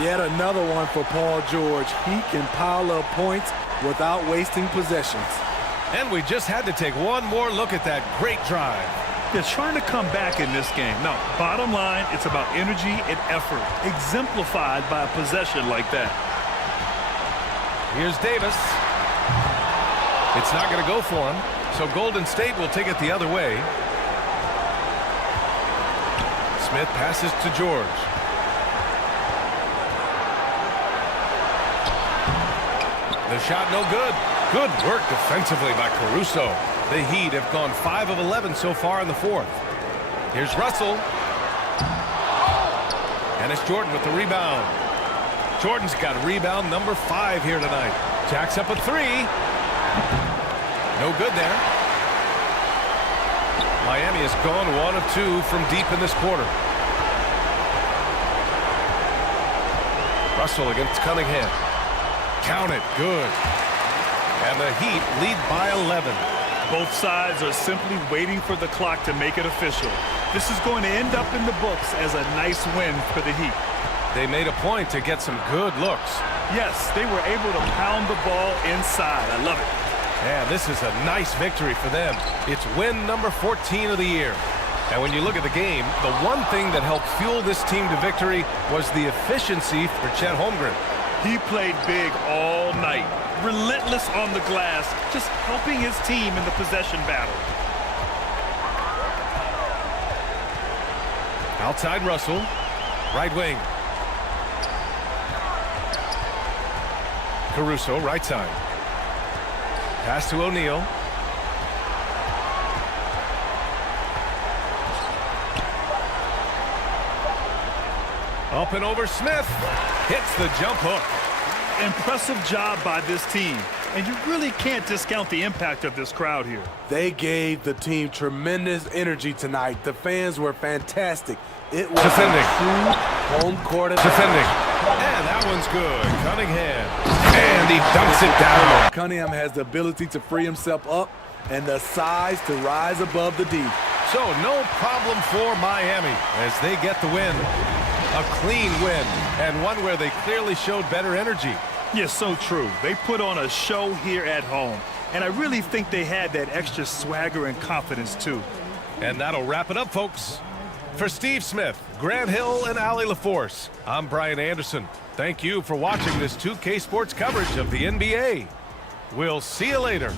Yet another one for Paul George. He can pile up points without wasting possessions. And we just had to take one more look at that great drive. They're trying to come back in this game. Now, bottom line, it's about energy and effort, exemplified by a possession like that. Here's Davis. It's not going to go for him, so Golden State will take it the other way. Smith passes to George. The shot no good. Good work defensively by Caruso. The Heat have gone 5 of 11 so far in the fourth. Here's Russell. And it's Jordan with the rebound. Jordan's got rebound number 5 here tonight. Jacks up a 3. No good there. Miami has gone 1 of 2 from deep in this quarter. Russell against Cunningham. Count it. Good. And the Heat lead by 11. Both sides are simply waiting for the clock to make it official. This is going to end up in the books as a nice win for the Heat. They made a point to get some good looks. Yes, they were able to pound the ball inside. I love it. Yeah, this is a nice victory for them. It's win number 14 of the year. And when you look at the game, the one thing that helped fuel this team to victory was the efficiency for Chet Holmgren. He played big all night, relentless on the glass, just helping his team in the possession battle. Outside Russell, right wing. Caruso, right side. Pass to O'Neal. Up and over Smith. Hits the jump hook. Impressive job by this team. And you really can't discount the impact of this crowd here. They gave the team tremendous energy tonight. The fans were fantastic. It was Defending. a true home court advantage. Defending. And that one's good. Cunningham. And he dumps it down. Cunningham has the ability to free himself up and the size to rise above the D. So no problem for Miami as they get the win. A clean win, and one where they clearly showed better energy. Yes, so true. They put on a show here at home, and I really think they had that extra swagger and confidence, too. And that'll wrap it up, folks. For Steve Smith, Grant Hill, and Allie LaForce, I'm Brian Anderson. Thank you for watching this 2K Sports coverage of the NBA. We'll see you later.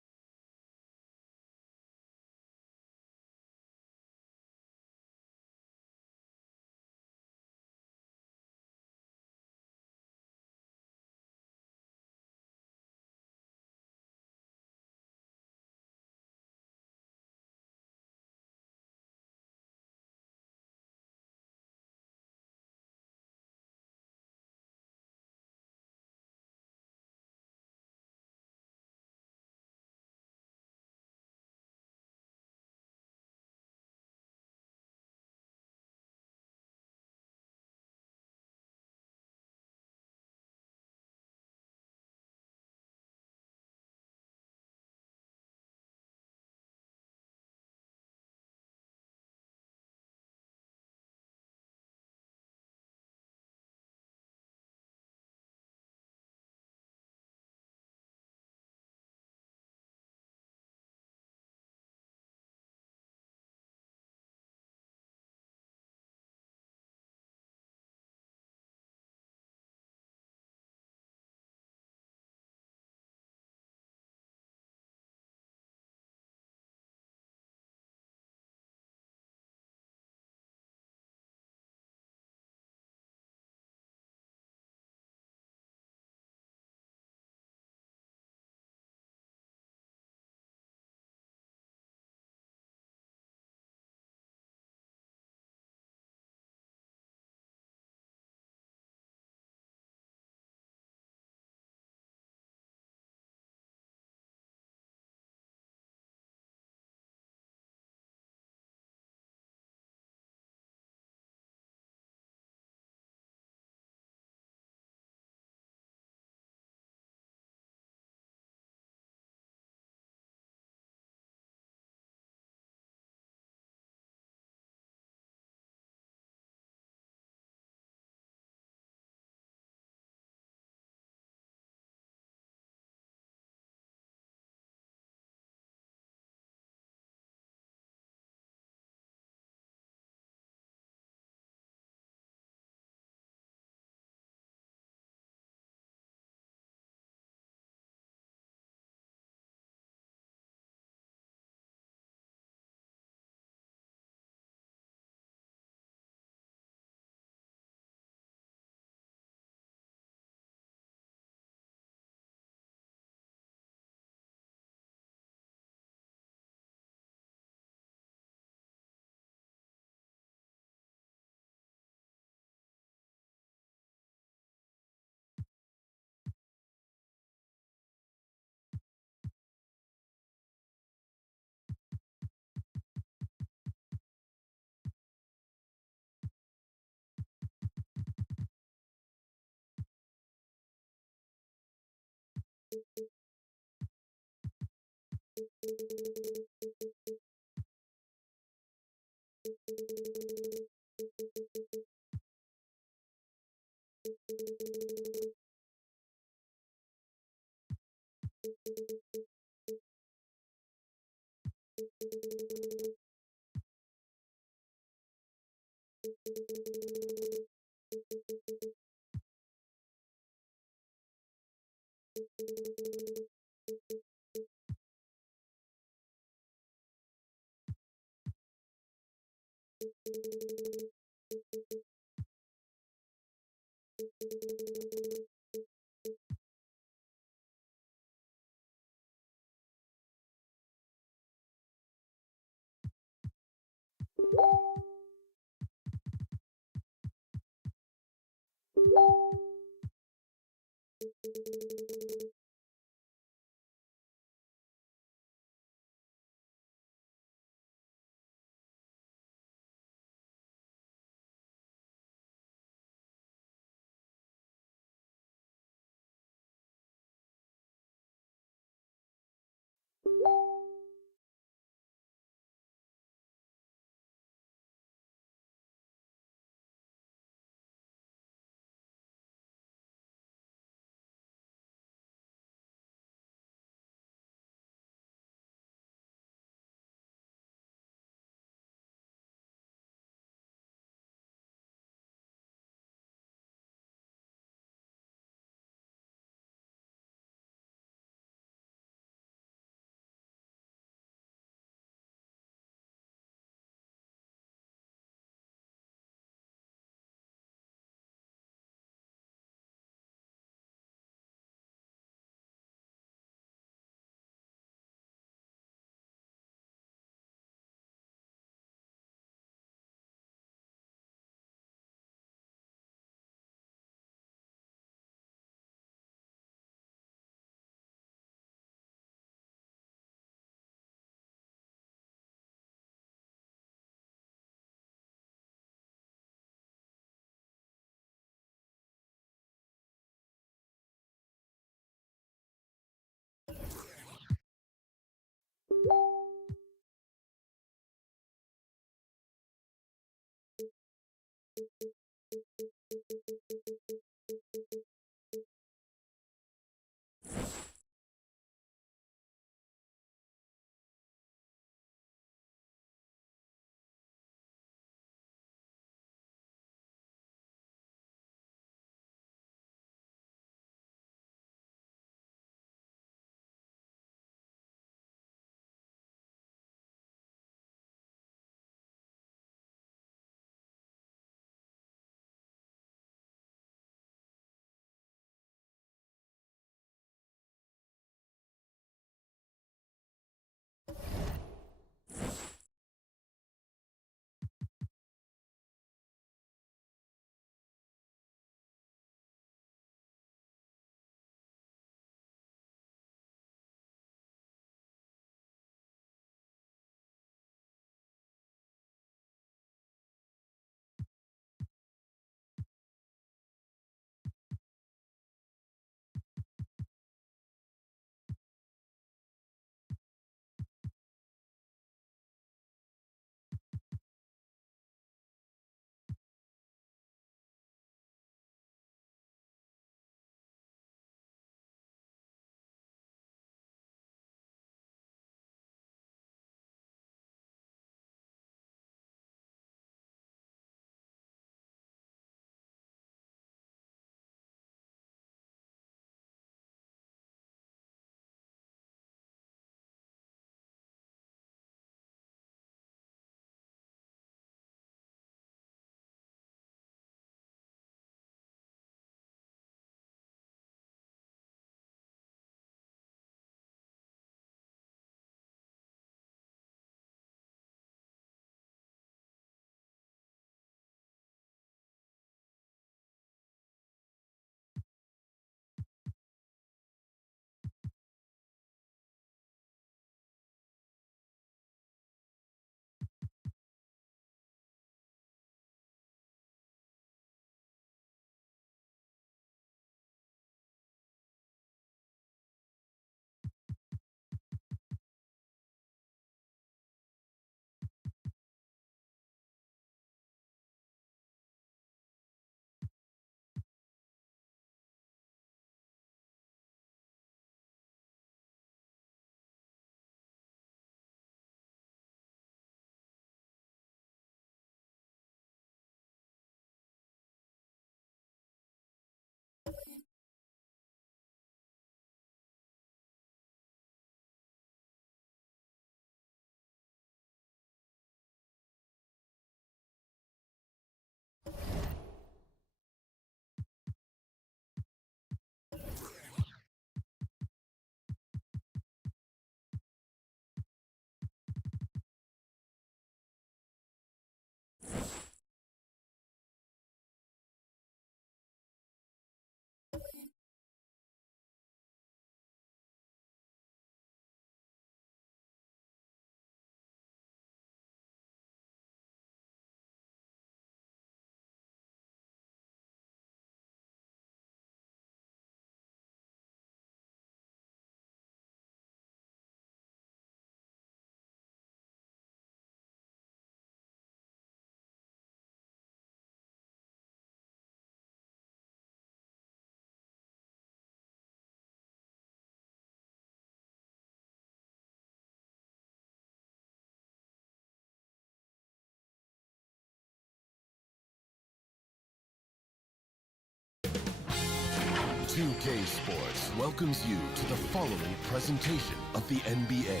2K Sports welcomes you to the following presentation of the NBA.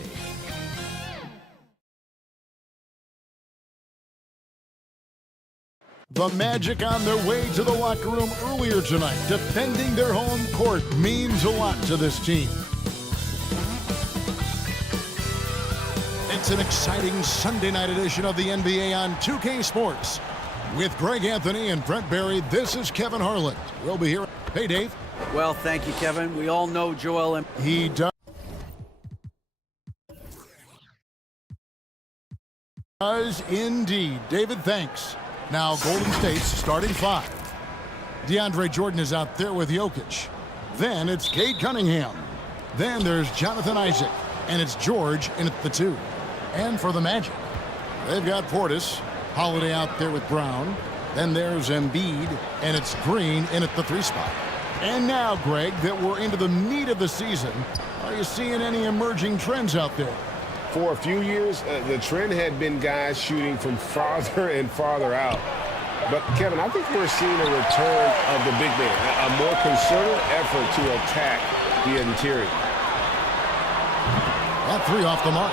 The Magic on their way to the locker room earlier tonight. Defending their home court means a lot to this team. It's an exciting Sunday night edition of the NBA on 2K Sports. With Greg Anthony and Brent Barry, this is Kevin Harlan. We'll be here. Hey, Dave. Well, thank you, Kevin. We all know Joel Embiid. He does indeed. David, thanks. Now, Golden State's starting five. DeAndre Jordan is out there with Jokic. Then it's Cade Cunningham. Then there's Jonathan Isaac. And it's George in at the 2. And for the Magic, they've got Portis, Holiday out there with Brown. Then there's Embiid, and it's Green in at the 3 spot. And now, Greg, that we're into the meat of the season, are you seeing any emerging trends out there? For a few years, the trend had been guys shooting from farther and farther out. But, Kevin, I think we're seeing a return of the big man, a more concerted effort to attack the interior. That 3 off the mark.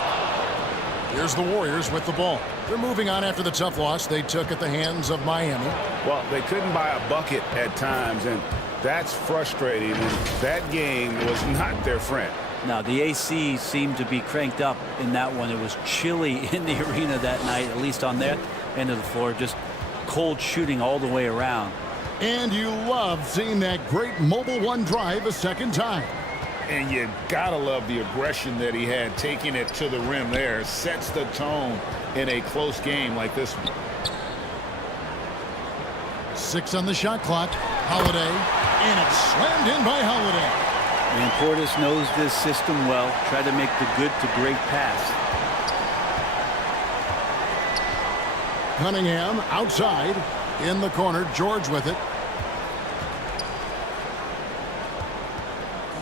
Here's the Warriors with the ball. They're moving on after the tough loss they took at the hands of Miami. Well, they couldn't buy a bucket at times, and that's frustrating. And that game was not their friend. Now, the AC seemed to be cranked up in that one. It was chilly in the arena that night, at least on that end of the floor. Just cold shooting all the way around. And you love seeing that great mobile one drive a second time. And you gotta love the aggression that he had, taking it to the rim there. Sets the tone in a close game like this one. 6 on the shot clock. Holiday. And it's slammed in by Holiday. And Portis knows this system well. Try to make the good to great pass. Cunningham outside. In the corner. George with it.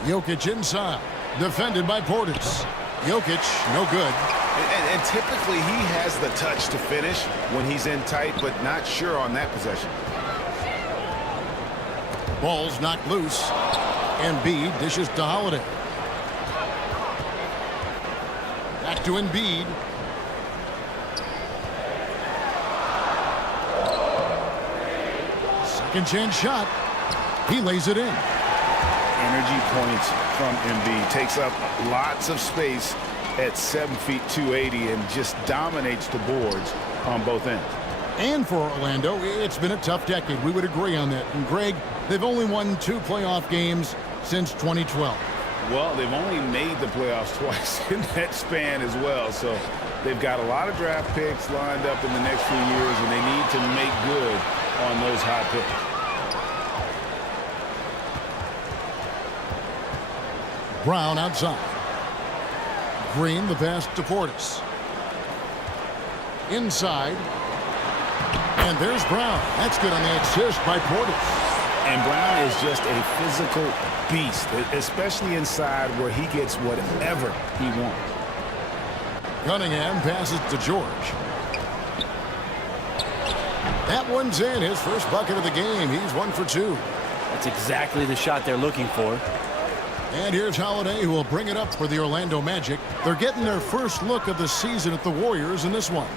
Jokic inside. Defended by Portis. Jokic, no good. And typically he has the touch to finish when he's in tight, but not sure on that possession. Ball's knocked loose. Embiid dishes to Holiday. Back to Embiid. Second chance shot. He lays it in. Energy points from Embiid. Takes up lots of space at 7 feet 280 and just dominates the boards on both ends. And for Orlando, it's been a tough decade. We would agree on that. And Greg, they've only won 2 playoff games since 2012. Well, they've only made the playoffs twice in that span as well. So they've got a lot of draft picks lined up in the next few years, and they need to make good on those high picks. Brown outside. Green, the pass to Portis. Inside. And there's Brown. That's good on the assist by Portis. And Brown is just a physical beast, especially inside where he gets whatever he wants. Cunningham passes to George. That one's in. His first bucket of the game. He's 1 for 2. That's exactly the shot they're looking for. And here's Holiday, who will bring it up for the Orlando Magic. They're getting their first look of the season at the Warriors in this one.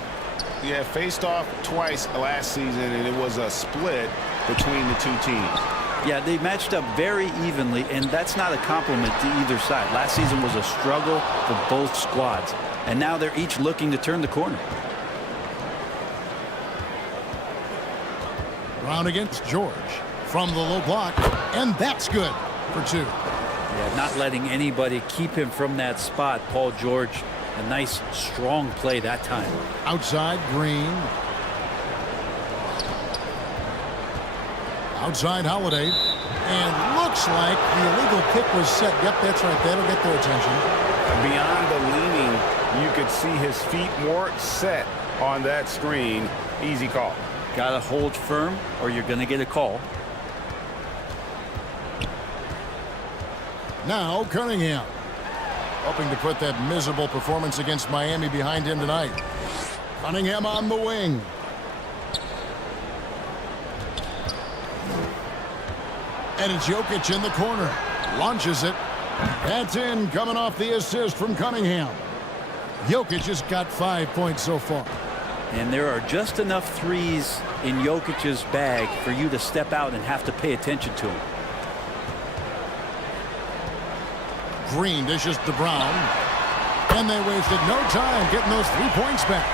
Yeah, faced off twice last season, and it was a split between the two teams. Yeah, they matched up very evenly, and that's not a compliment to either side. Last season was a struggle for both squads, and now they're each looking to turn the corner. Brown against George from the low block, and that's good for 2. Yeah, not letting anybody keep him from that spot. Paul George, a nice, strong play that time. Outside, Green. Outside, Holiday. And looks like the illegal kick was set. Yep, that's right. That'll get their attention. Beyond the leaning, you could see his feet more set on that screen. Easy call. Got to hold firm or you're going to get a call. Now Cunningham, hoping to put that miserable performance against Miami behind him tonight. Cunningham on the wing. And it's Jokic in the corner. Launches it. That's in, coming off the assist from Cunningham. Jokic has got 5 points so far. And there are just enough threes in Jokic's bag for you to step out and have to pay attention to him. Green dishes to Brown. And they wasted no time getting those 3 points back.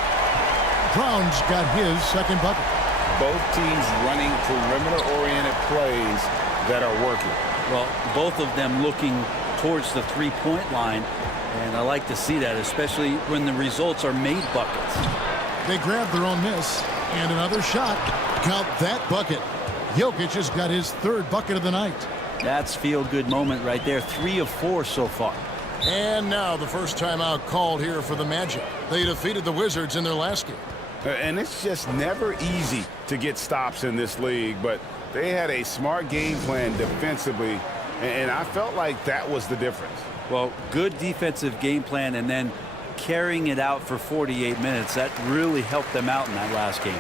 Brown's got his second bucket. Both teams running perimeter-oriented plays that are working. Well, both of them looking towards the three-point line, and I like to see that, especially when the results are made buckets. They grab their own miss, and another shot. Count that bucket. Jokic has got his third bucket of the night. That's feel-good moment right there. 3 of 4 so far. And now the first timeout called here for the Magic. They defeated the Wizards in their last game. And it's just never easy to get stops in this league, but they had a smart game plan defensively, and I felt like that was the difference. Well, good defensive game plan and then carrying it out for 48 minutes. That really helped them out in that last game.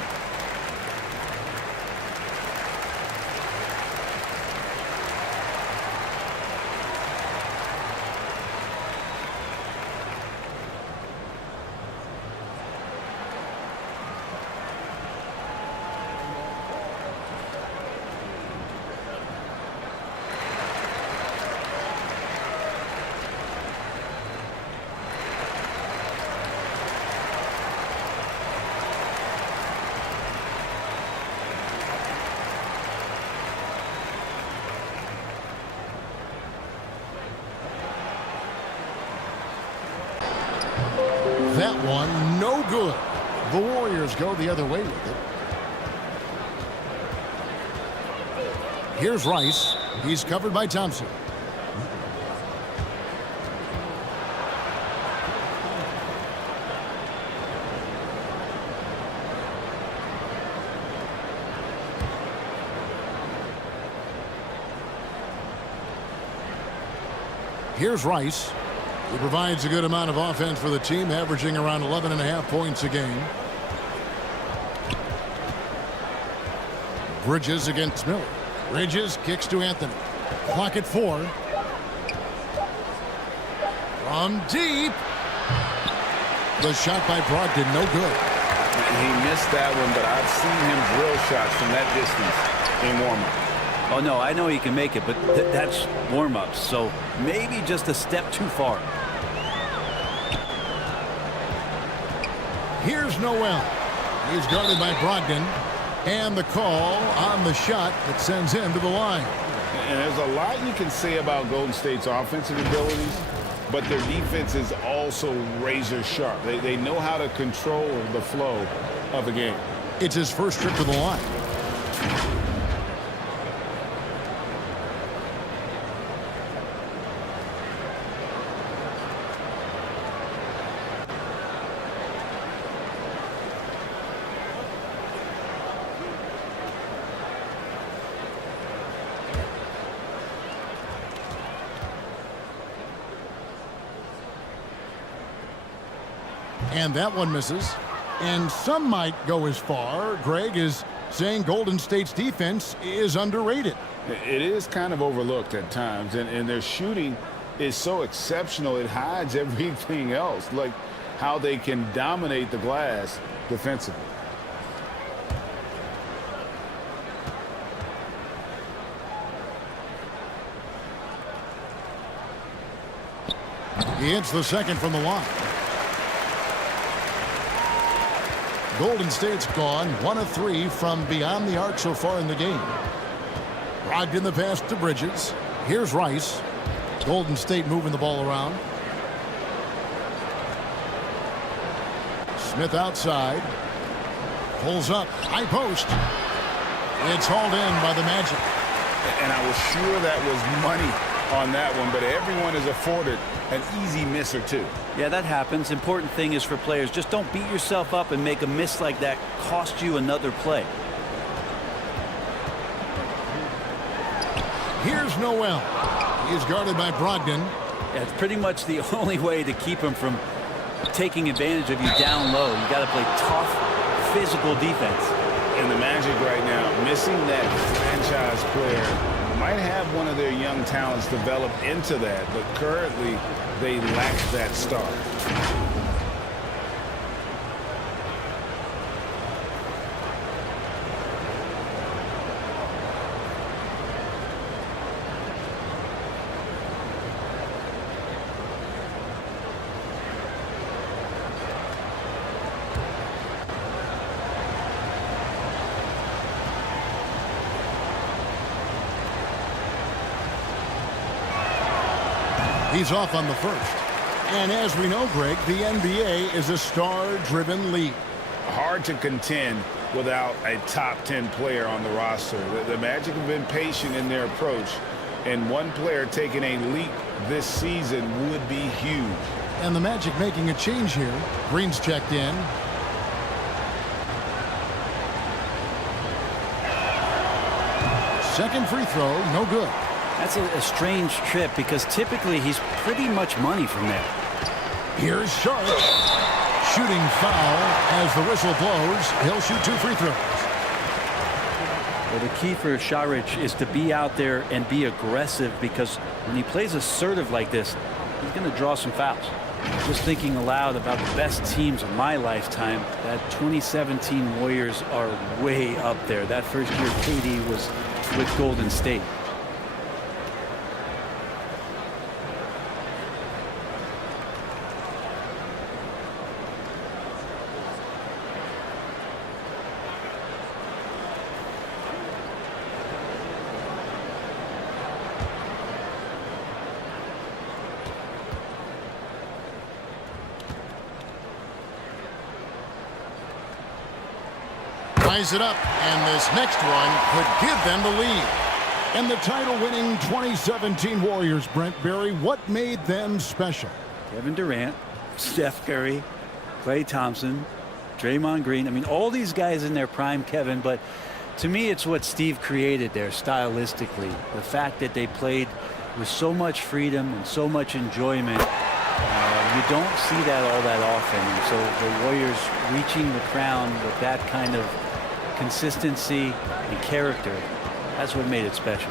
That one, no good. The Warriors go the other way with it. Here's Rice. He's covered by Thompson. Here's Rice. He provides a good amount of offense for the team, averaging around 11.5 points a game. Bridges against Miller. Bridges kicks to Anthony. Clock at 4. From deep. The shot by Brogdon, no good. He missed that one, but I've seen him drill shots from that distance in warm-up. Oh, no, I know he can make it, but that's warm-ups, so maybe just a step too far. Here's Noel. He's guarded by Brogdon. And the call on the shot that sends him to the line. And there's a lot you can say about Golden State's offensive abilities, but their defense is also razor sharp. They know how to control the flow of the game. It's his first trip to the line. And that one misses. And some might go as far, Greg, is saying Golden State's defense is underrated. It is kind of overlooked at times, and their shooting is so exceptional it hides everything else, like how they can dominate the glass defensively. He hits the second from the line. Golden State's gone 1 of 3 from beyond the arc so far in the game. Brogdon the pass to Bridges. Here's Rice. Golden State moving the ball around. Smith outside. Pulls up. High post. It's hauled in by the Magic. And I was sure that was money on that one, but everyone is afforded an easy miss or two. Yeah, that happens. Important thing is for players, just don't beat yourself up and make a miss like that cost you another play. Here's Noel. He's guarded by Brogdon. Yeah, it's pretty much the only way to keep him from taking advantage of you down low. You got to play tough, physical defense. And the Magic right now, missing that franchise player might have one of their young talents develop into that, but currently they lack that star. He's off on the first. And as we know, Greg, the NBA is a star-driven league. Hard to contend without a top 10 player on the roster. The Magic have been patient in their approach, and one player taking a leap this season would be huge. And the Magic making a change here. Green's checked in. Second free throw, no good. That's a strange trip because typically he's pretty much money from there. Here's Sharp. Shooting foul as the whistle blows. He'll shoot 2 free throws. Well, the key for Saric is to be out there and be aggressive because when he plays assertive like this, he's going to draw some fouls. Just thinking aloud about the best teams of my lifetime, that 2017 Warriors are way up there. That first year KD was with Golden State. Ties it up, and this next one could give them the lead. And the title-winning 2017 Warriors, Brent Barry, what made them special? Kevin Durant, Steph Curry, Klay Thompson, Draymond Green. I mean, all these guys in their prime, Kevin, but to me, it's what Steve created there stylistically. The fact that they played with so much freedom and so much enjoyment. You don't see that all that often. And so the Warriors reaching the crown with that kind of consistency and character, that's what made it special.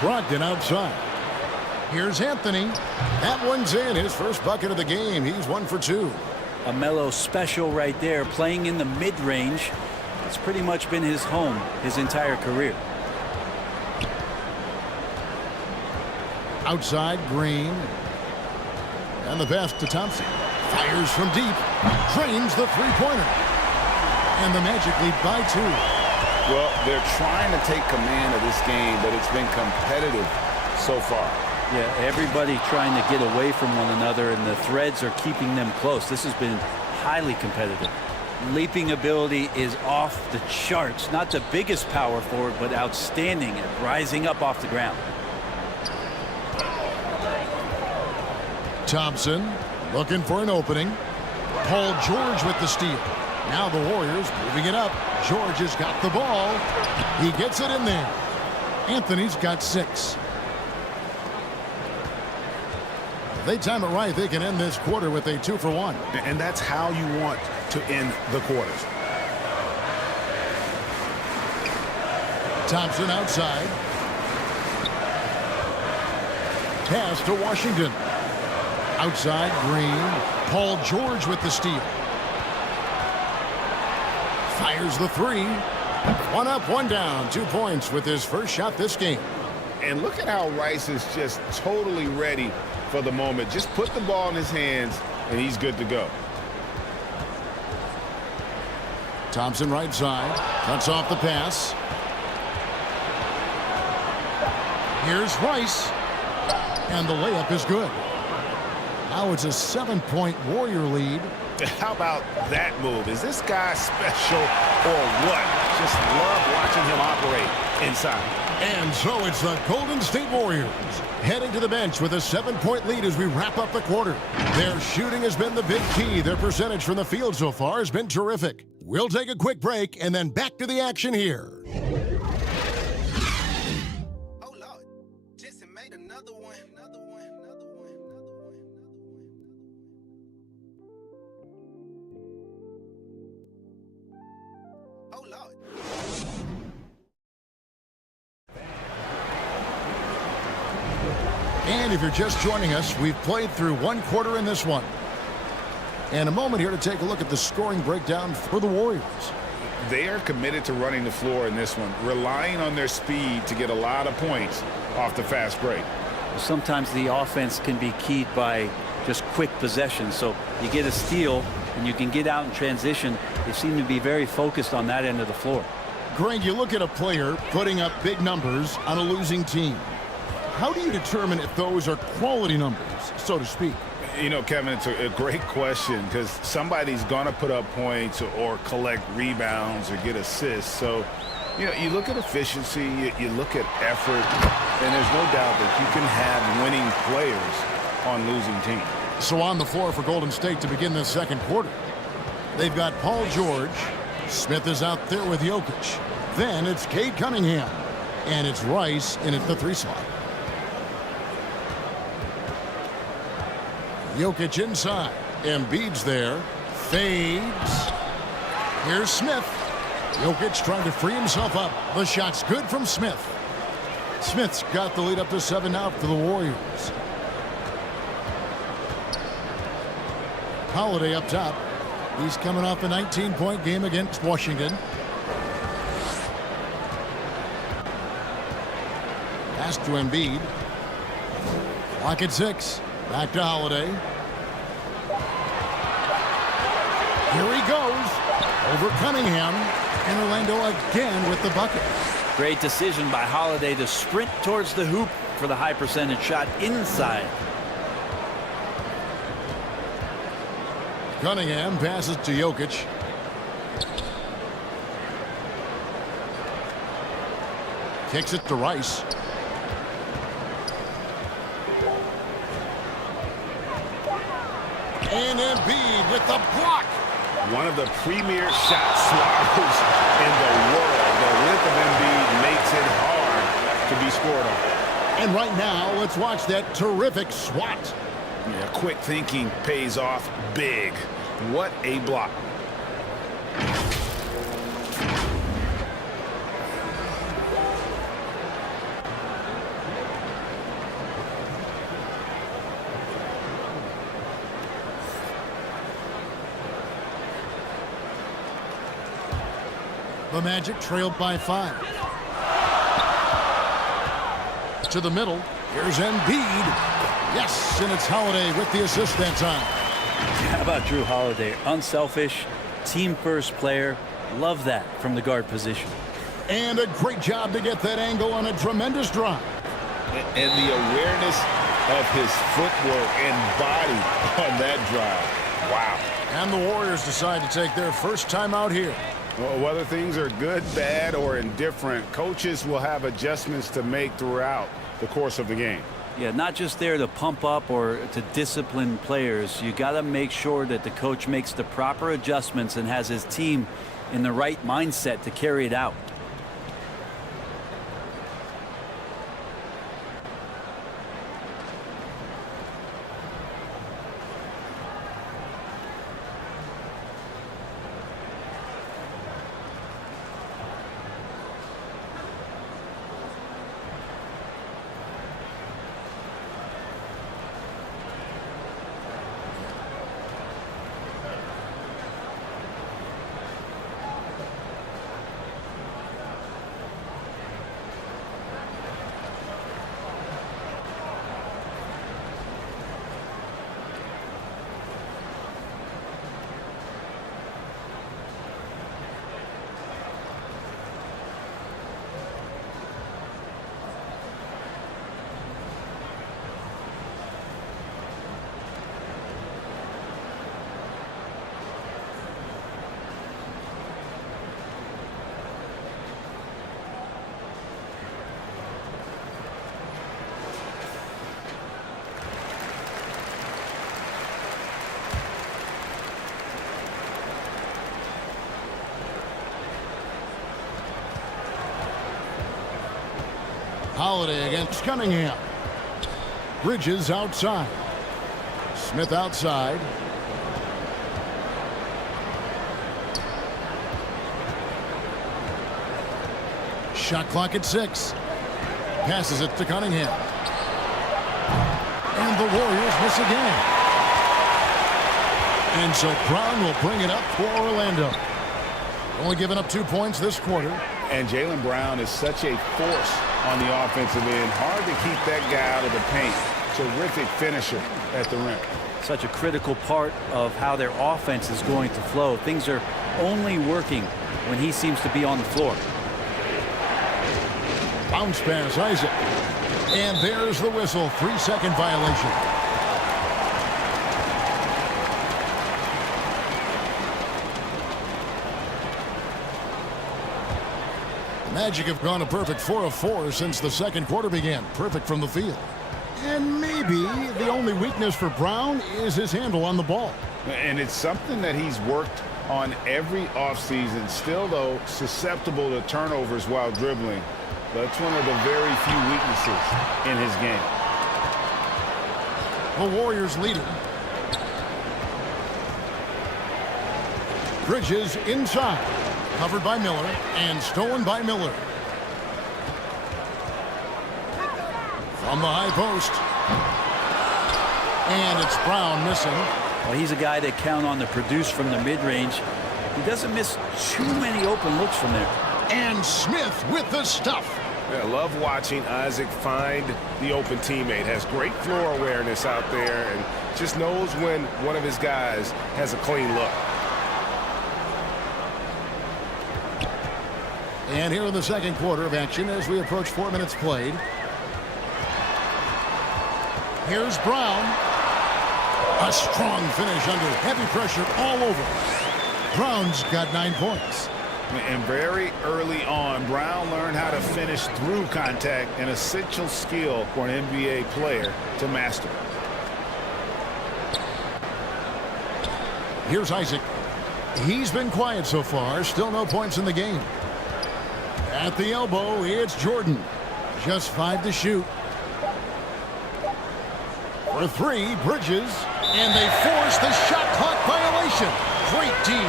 Brogdon outside. Here's Anthony. That one's in. His first bucket of the game. He's 1 for 2. A Melo special right there, playing in the mid-range. It's pretty much been his home his entire career. Outside, Green. And the pass to Thompson. Fires from deep. Drains the three-pointer. And the Magic lead by 2. Well, they're trying to take command of this game, but it's been competitive so far. Yeah, everybody trying to get away from one another, and the threads are keeping them close. This has been highly competitive. Leaping ability is off the charts. Not the biggest power forward, but outstanding at rising up off the ground. Thompson looking for an opening. Paul George with the steal. Now the Warriors moving it up. George has got the ball. He gets it in there. Anthony's got 6. If they time it right, they can end this quarter with a 2 for 1. And that's how you want to end the quarters. Thompson outside. Pass to Washington. Outside, Green. Paul George with the steal. Fires the 3. 1 up, 1 down. 2 points with his first shot this game. And look at how Rice is just totally ready for the moment. Just put the ball in his hands, and he's good to go. Thompson right side. Cuts off the pass. Here's Rice. And the layup is good. Now it's a 7-point Warrior lead. How about that move? Is this guy special or what? Just love watching him operate inside. And so it's the Golden State Warriors heading to the bench with a 7-point lead as we wrap up the quarter. Their shooting has been the big key. Their percentage from the field so far has been terrific. We'll take a quick break and then back to the action here. Oh, Lord. Jason made another one. Oh, Lord. And if you're just joining us, we've played through one quarter in this one. And a moment here to take a look at the scoring breakdown for the Warriors. They are committed to running the floor in this one, relying on their speed to get a lot of points off the fast break. Sometimes the offense can be keyed by just quick possession. So you get a steal and you can get out in transition. They seem to be very focused on that end of the floor. Greg, you look at a player putting up big numbers on a losing team. How do you determine if those are quality numbers, so to speak? You know, Kevin, it's a great question because somebody's going to put up points or collect rebounds or get assists. So, you know, you look at efficiency, you look at effort, and there's no doubt that you can have winning players on losing teams. So on the floor for Golden State to begin this second quarter, they've got Paul George. Smith is out there with Jokic. Then it's Cade Cunningham. And it's Rice in at the 3 slot. Jokic inside. Embiid's there. Fades. Here's Smith. Jokic trying to free himself up. The shot's good from Smith. Smith's got the lead up to 7 now for the Warriors. Holiday up top. He's coming off a 19-point game against Washington. Pass to Embiid. Clock at 6. Back to Holiday. Here he goes. Over Cunningham. And Orlando again with the bucket. Great decision by Holiday to sprint towards the hoop for the high percentage shot inside. Cunningham passes to Jokic. Kicks it to Rice. And Embiid with the block. One of the premier shot swappers in the world. The width of Embiid makes it hard to be scored on. And right now, let's watch that terrific swat. Yeah, quick thinking pays off big. What a block. The Magic trailed by 5. To the middle. Here's Embiid. Yes, and it's Holiday with the assist that time. How about Drew Holiday? Unselfish, team-first player. Love that from the guard position. And a great job to get that angle on a tremendous drive. And the awareness of his footwork and body on that drive. Wow. And the Warriors decide to take their first time out here. Well, whether things are good, bad, or indifferent, coaches will have adjustments to make throughout the course of the game. Yeah, not just there to pump up or to discipline players. You got to make sure that the coach makes the proper adjustments and has his team in the right mindset to carry it out. Holiday against Cunningham. Bridges outside. Smith outside. Shot clock at 6. Passes it to Cunningham. the Warriors miss again. And so Brown will bring it up for Orlando. Only giving up 2 points this quarter. And Jaylen Brown is such a force on the offensive end. Hard to keep that guy out of the paint. Terrific finisher at the rim. Such a critical part of how their offense is going to flow. Things are only working when he seems to be on the floor. Bounce pass, Isaac. And there's the whistle. 3-second violation. The Magic have gone a perfect 4 of 4 since the second quarter began. Perfect from the field. And maybe the only weakness for Brown is his handle on the ball. And it's something that he's worked on every offseason. Still, though, susceptible to turnovers while dribbling. But it's one of the very few weaknesses in his game. The Warriors lead it. Bridges inside. Covered by Miller and stolen by Miller. From the high post. And it's Brown missing. Well, he's a guy that count on to produce from the mid-range. He doesn't miss too many open looks from there. And Smith with the stuff. Yeah, I love watching Isaac find the open teammate. Has great floor awareness out there and just knows when one of his guys has a clean look. And here in the second quarter of action as we approach 4 minutes played. Here's Brown. A strong finish under heavy pressure all over. Brown's got 9 points. And very early on, Brown learned how to finish through contact, an essential skill for an NBA player to master. Here's Isaac. He's been quiet so far. Still no points in the game. At the elbow, it's Jordan. Just 5 to shoot. For 3, Bridges. And they force the shot clock violation. Great team.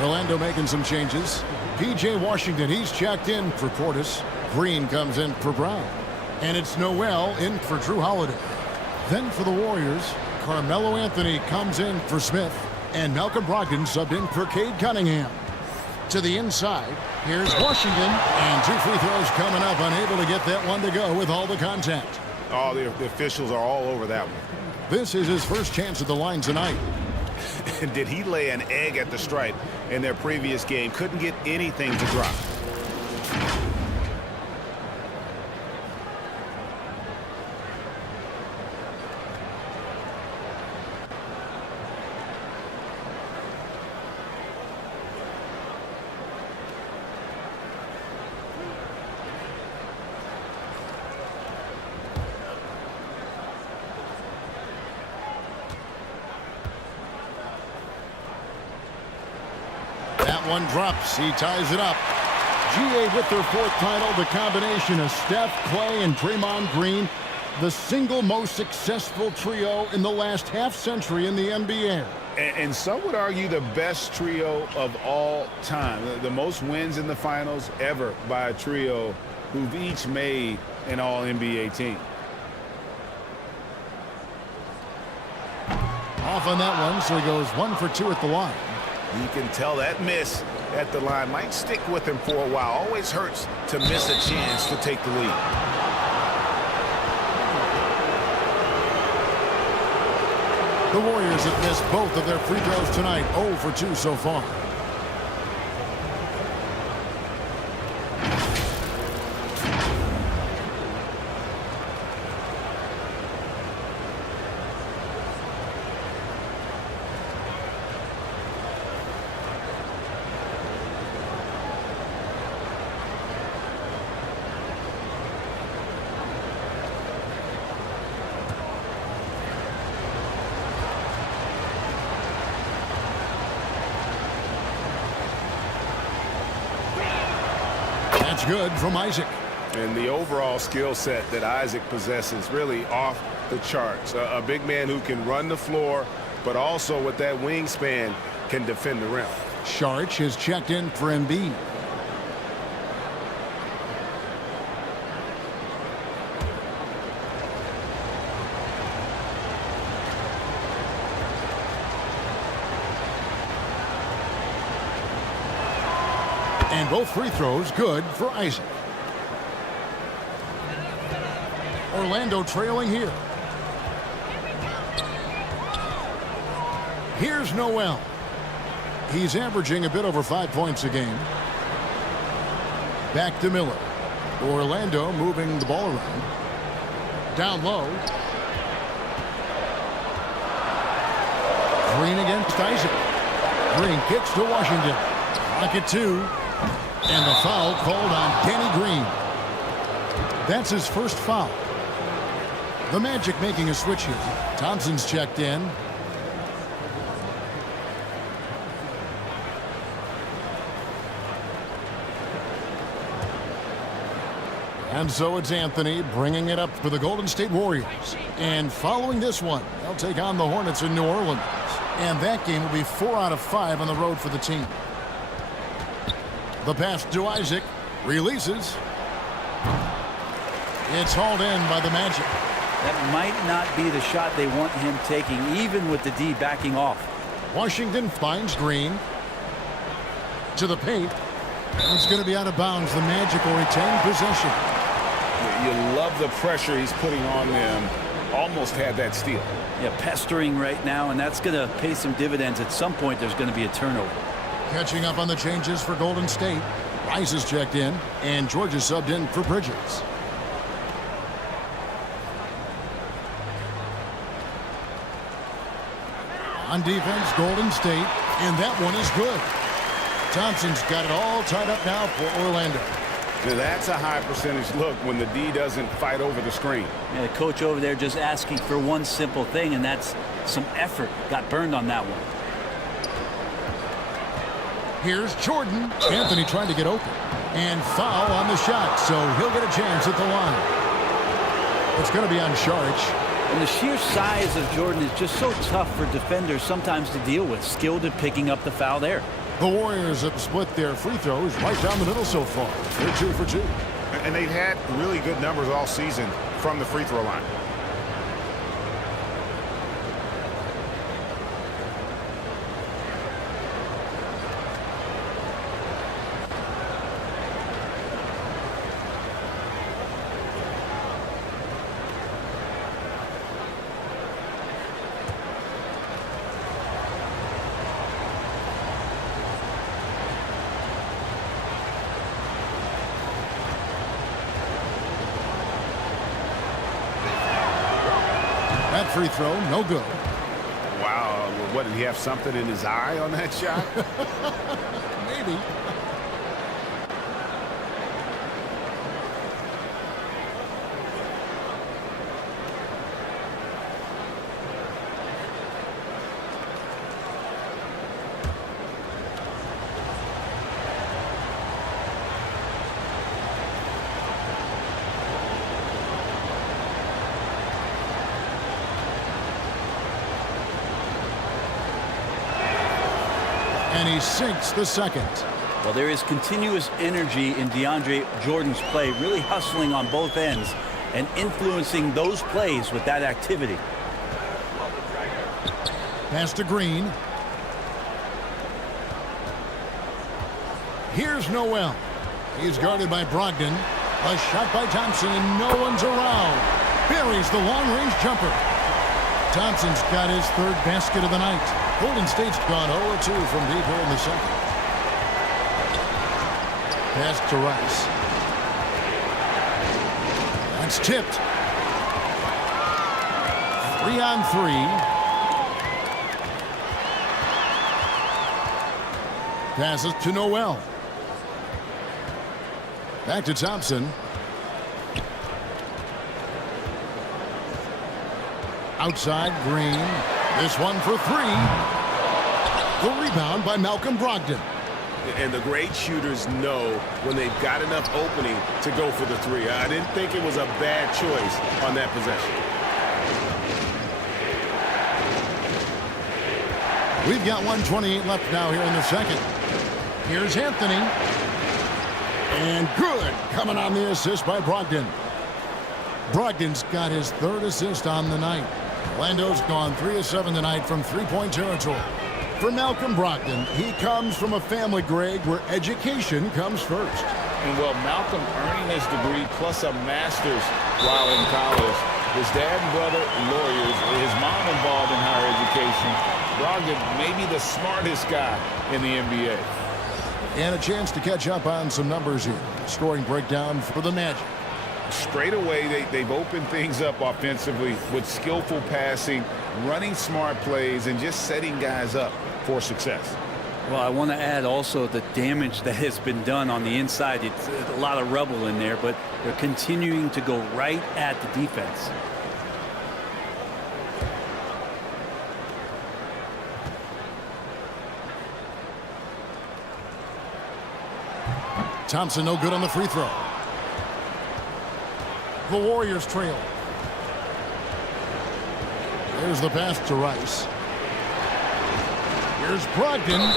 Orlando making some changes. P.J. Washington, he's checked in for Portis. Green comes in for Brown. And it's Noel in for Drew Holiday. Then for the Warriors, Carmelo Anthony comes in for Smith. And Malcolm Brogdon subbed in for Cade Cunningham. To the inside, here's Washington. And 2 free throws coming up, unable to get that one to go with all the contact. Oh, the officials are all over that one. This is his first chance at the line tonight. Did he lay an egg at the stripe in their previous game? Couldn't get anything to drop. That one drops. He ties it up. GA with their 4th title. The combination of Steph, Clay, and Draymond Green. The single most successful trio in the last half-century in the NBA. And some would argue the best trio of all time. The most wins in the finals ever by a trio who've each made an all-NBA team. Off on that one, so he goes 1 for 2 at the line. You can tell that miss at the line might stick with him for a while. Always hurts to miss a chance to take the lead. The Warriors have missed both of their free throws tonight. 0 for 2 so far. That's good from Isaac. And the overall skill set that Isaac possesses really off the charts. A big man who can run the floor, but also with that wingspan can defend the rim. Sharch has checked in for Embiid. And both free throws good for Isaac. Orlando trailing here. Here's Noel. He's averaging a bit over 5 points a game. Back to Miller. Orlando moving the ball around. Down low. Green against Isaac. Green kicks to Washington. Rocket 2. And the foul called on Danny Green. That's his first foul. The Magic making a switch here. Thompson's checked in. And so it's Anthony bringing it up for the Golden State Warriors. And following this one, they'll take on the Hornets in New Orleans. And that game will be 4 out of 5 on the road for the team. The pass to Isaac. Releases. It's hauled in by the Magic. That might not be the shot they want him taking, even with the D backing off. Washington finds Green. To the paint. It's going to be out of bounds. The Magic will retain possession. You love the pressure he's putting on them. Almost had that steal. Yeah, pestering right now, and that's going to pay some dividends. At some point, there's going to be a turnover. Catching up on the changes for Golden State. Rice is checked in, and George is subbed in for Bridges. On defense, Golden State, and that one is good. Thompson's got it all tied up now for Orlando. Now that's a high percentage look when the D doesn't fight over the screen. Yeah, the coach over there just asking for one simple thing, and that's some effort. Got burned on that one. Here's Jordan. Anthony trying to get open. And foul on the shot, so he'll get a chance at the line. It's going to be on Sharch. And the sheer size of Jordan is just so tough for defenders sometimes to deal with. Skilled at picking up the foul there. The Warriors have split their free throws right down the middle so far. They're 2 for 2. And they've had really good numbers all season from the free throw line. That free throw, no good. Wow, what, did he have something in his eye on that shot? Maybe. And he sinks the second. Well, there is continuous energy in DeAndre Jordan's play, really hustling on both ends and influencing those plays with that activity. Pass to Green. Here's Noel. He's guarded by Brogdon. A shot by Thompson, and no one's around. Buries the long-range jumper. Thompson's got his third basket of the night. Golden State's gone 0-2 from deep here in the second. Pass to Rice. That's tipped. 3-on-3. Passes to Noel. Back to Thompson. Outside, Green. This one for 3. The rebound by Malcolm Brogdon. And the great shooters know when they've got enough opening to go for the 3. I didn't think it was a bad choice on that possession. We've got 1:28 left now here in the second. Here's Anthony. And good. Coming on the assist by Brogdon. Brogdon's got his third assist on the night. Orlando's gone 3 of 7 tonight from three-point territory. For Malcolm Brogdon, he comes from a family, Greg, where education comes first. And well, Malcolm earning his degree plus a master's while in college. His dad and brother, lawyers. His mom involved in higher education. Brogdon may be the smartest guy in the NBA. And a chance to catch up on some numbers here. Scoring breakdown for the Magic. Straight away, they've opened things up offensively with skillful passing, running smart plays, and just setting guys up for success. Well, I want to add also the damage that has been done on the inside. It's a lot of rubble in there, but they're continuing to go right at the defense. Thompson no good on the free throw. The Warriors trail. There's the pass to Rice. Here's Brogdon.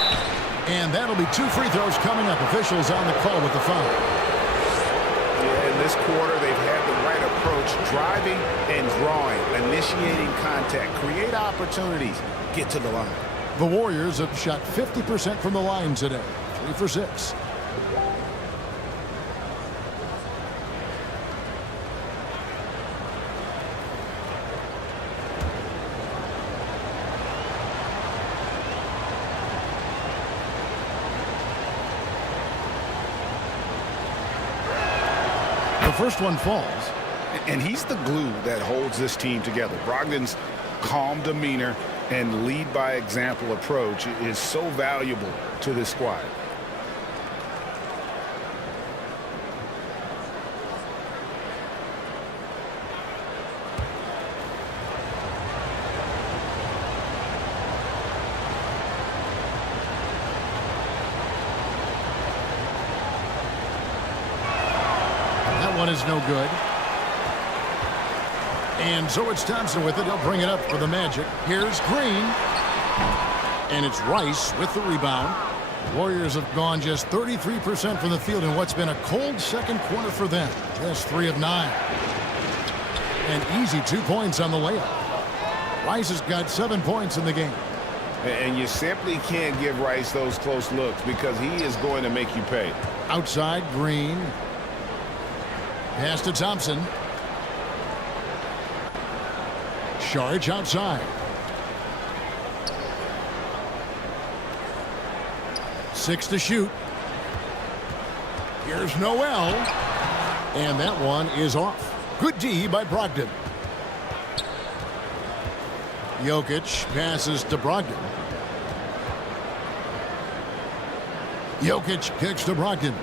And that'll be 2 free throws coming up. Officials on the call with the foul. Yeah, in this quarter, they've had the right approach, driving and drawing, initiating contact, create opportunities, get to the line. The Warriors have shot 50% from the line today. 3 for 6. The first one falls. And he's the glue that holds this team together. Brogdon's calm demeanor and lead by example approach is so valuable to this squad. One is no good. And so it's Thompson with it. He'll bring it up for the Magic. Here's Green. And it's Rice with the rebound. Warriors have gone just 33% from the field in what's been a cold second quarter for them. Just 3 of 9. And easy 2 points on the layup. Rice has got 7 points in the game. And you simply can't give Rice those close looks because he is going to make you pay. Outside, Green. Pass to Thompson. Sharge outside. 6 to shoot. Here's Noel. And that one is off. Good D by Brogdon. Jokic passes to Brogdon. Jokic kicks to Brogdon.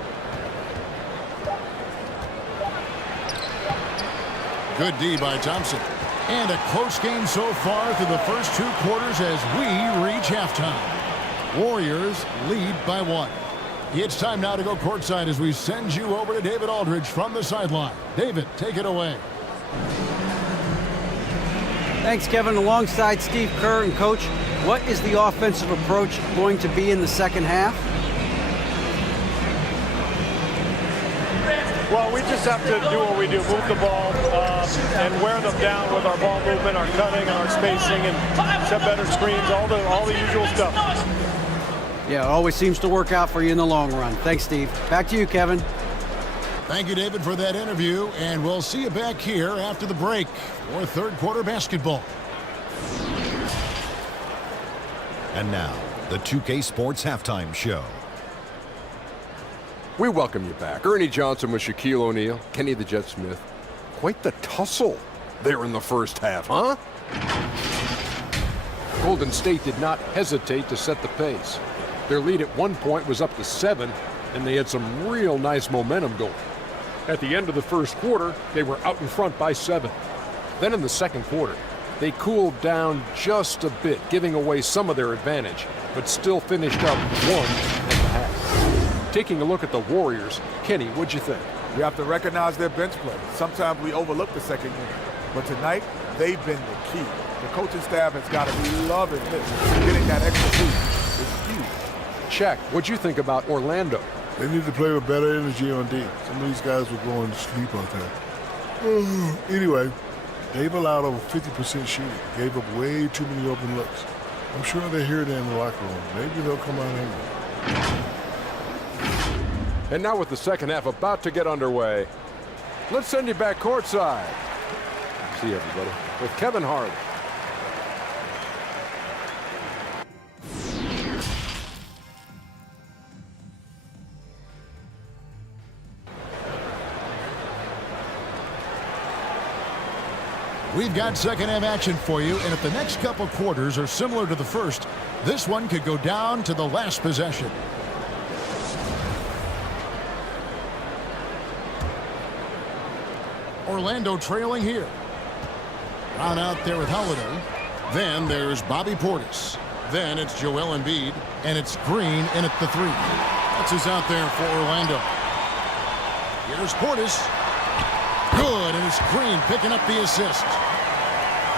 Good D by Thompson. And a close game so far through the first 2 quarters as we reach halftime. Warriors lead by 1. It's time now to go courtside as we send you over to David Aldridge from the sideline. David, take it away. Thanks, Kevin. Alongside Steve Kerr and Coach, what is the offensive approach going to be in the second half? Well, we just have to do what we do, move the ball and wear them down with our ball movement, our cutting, and our spacing, and set better screens, all the usual stuff. Yeah, it always seems to work out for you in the long run. Thanks, Steve. Back to you, Kevin. Thank you, David, for that interview, and we'll see you back here after the break for third quarter basketball. And now, the 2K Sports Halftime Show. We welcome you back. Ernie Johnson with Shaquille O'Neal, Kenny the Jet Smith. Quite the tussle there in the first half, huh? Golden State did not hesitate to set the pace. Their lead at one point was up to 7, and they had some real nice momentum going. At the end of the first quarter, they were out in front by 7. Then in the second quarter, they cooled down just a bit, giving away some of their advantage, but still finished up 1 at the half. Taking a look at the Warriors, Kenny, what'd you think? You have to recognize their bench play. Sometimes we overlook the second unit, but tonight they've been the key. The coaching staff has got to be loving this. Getting that extra boost is huge. Shaq, what'd you think about Orlando? They need to play with better energy on D. Some of these guys were going to sleep out there. Anyway, they've allowed over 50% shooting. Gave up way too many open looks. I'm sure they hear it in the locker room. Maybe they'll come out angry. And now with the second half about to get underway, let's send you back courtside. See everybody with Kevin Hart. We've got second half action for you, and if the next couple quarters are similar to the first, this one could go down to the last possession. Orlando trailing here. Brown out there with Holiday. Then there's Bobby Portis. Then it's Joel Embiid, and it's Green in at the 3. That's who's out there for Orlando. Here's Portis. Good, and it's Green picking up the assist.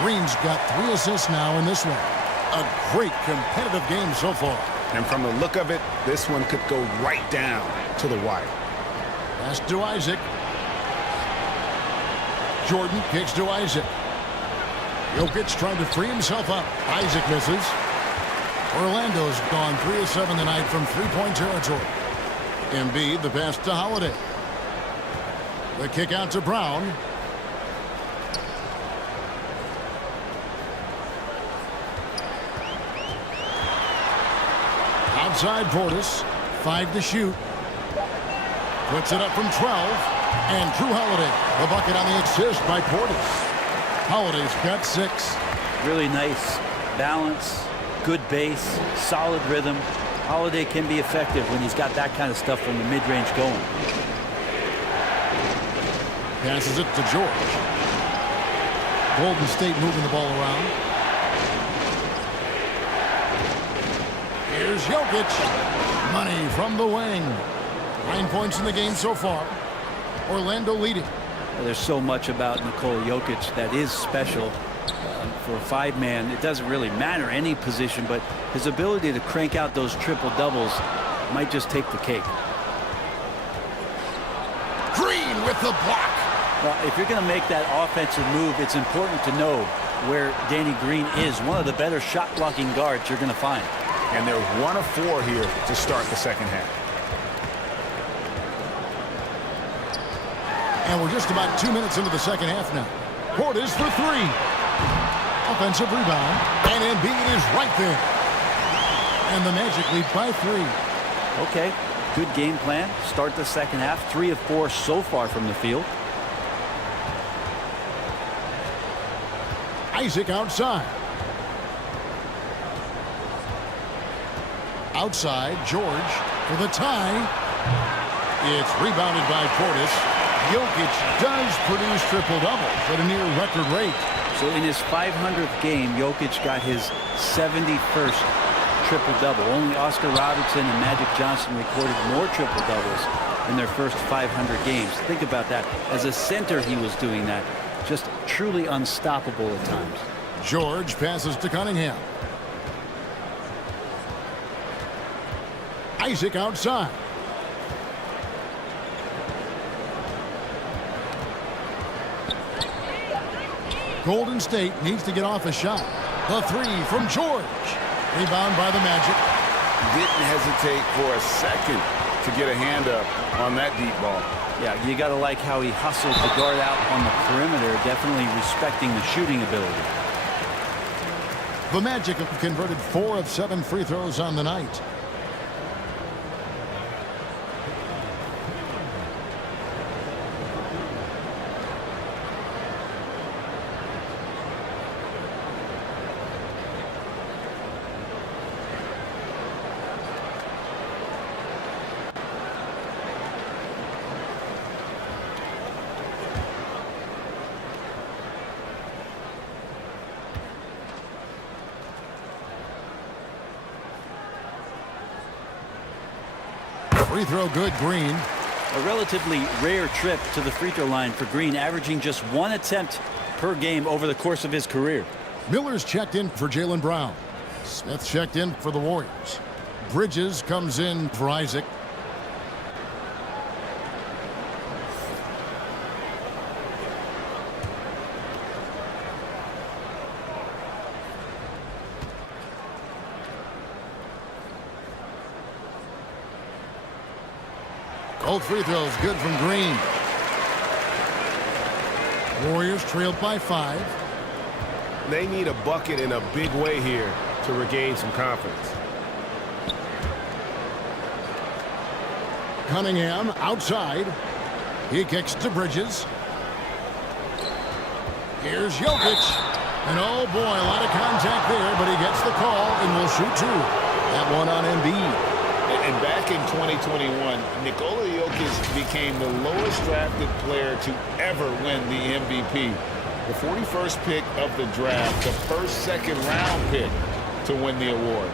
Green's got 3 assists now in this one. A great competitive game so far. And from the look of it, this one could go right down to the wire. Pass to Isaac. Jordan kicks to Isaac. Jokic trying to free himself up. Isaac misses. Orlando's gone 3 of 7 tonight from three-point territory. Embiid, the pass to Holiday. The kick out to Brown. Outside Portis. 5 to shoot. Puts it up from 12. And Drew Holiday, the bucket on the assist by Portis. Holiday's got 6. Really nice balance, good base, solid rhythm. Holiday can be effective when he's got that kind of stuff from the mid-range going. Passes it to George. Golden State moving the ball around. Here's Jokic. Money from the wing. 9 points in the game so far. Orlando leading. There's so much about Nikola Jokic that is special. For a 5-man, it doesn't really matter any position, but his ability to crank out those triple-doubles might just take the cake. Green with the block. Well, if you're going to make that offensive move, it's important to know where Danny Green is. One of the better shot-blocking guards you're going to find. And they're 1 of 4 here to start the second half. And we're just about 2 minutes into the second half now. Portis for 3. Offensive rebound. And Embiid is right there. And the Magic lead by 3. Okay, good game plan. Start the second half. 3 of 4 so far from the field. Isaac outside. Outside, George for the tie. It's rebounded by Portis. Jokic does produce triple-doubles at a near-record rate. So in his 500th game, Jokic got his 71st triple-double. Only Oscar Robertson and Magic Johnson recorded more triple-doubles in their first 500 games. Think about that. As a center, he was doing that. Just truly unstoppable at times. George passes to Cunningham. Isaac outside. Golden State needs to get off a shot. The 3 from George. Rebound by the Magic. Didn't hesitate for a second to get a hand up on that deep ball. Yeah, you got to like how he hustled the guard out on the perimeter, definitely respecting the shooting ability. The Magic have converted 4 of 7 free throws on the night. Free throw good, Green. A relatively rare trip to the free throw line for Green, averaging just 1 attempt per game over the course of his career. Miller's checked in for Jaylen Brown. Smith checked in for the Warriors. Bridges comes in for Isaac. Both free throws good from Green. Warriors trailed by 5. They need a bucket in a big way here to regain some confidence. Cunningham outside. He kicks to Bridges. Here's Jokic. And oh boy, a lot of contact there, but he gets the call and will shoot 2. That one on Embiid. And back in 2021, Nikola Jokic became the lowest drafted player to ever win the MVP. The 41st pick of the draft, the first second-round pick to win the award.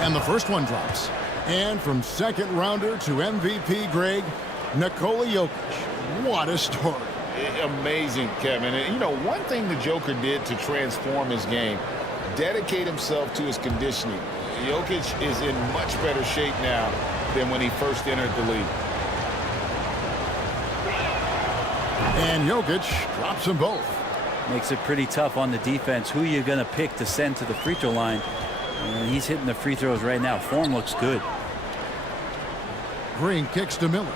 And the first one drops. And from second rounder to MVP, Greg, Nikola Jokic. What a story. Amazing, Kevin. And, you know, one thing the Joker did to transform his game, dedicate himself to his conditioning. Jokic is in much better shape now than when he first entered the league. And Jokic drops them both. Makes it pretty tough on the defense. Who you're going to pick to send to the free throw line. And he's hitting the free throws right now. Form looks good. Green kicks to Miller.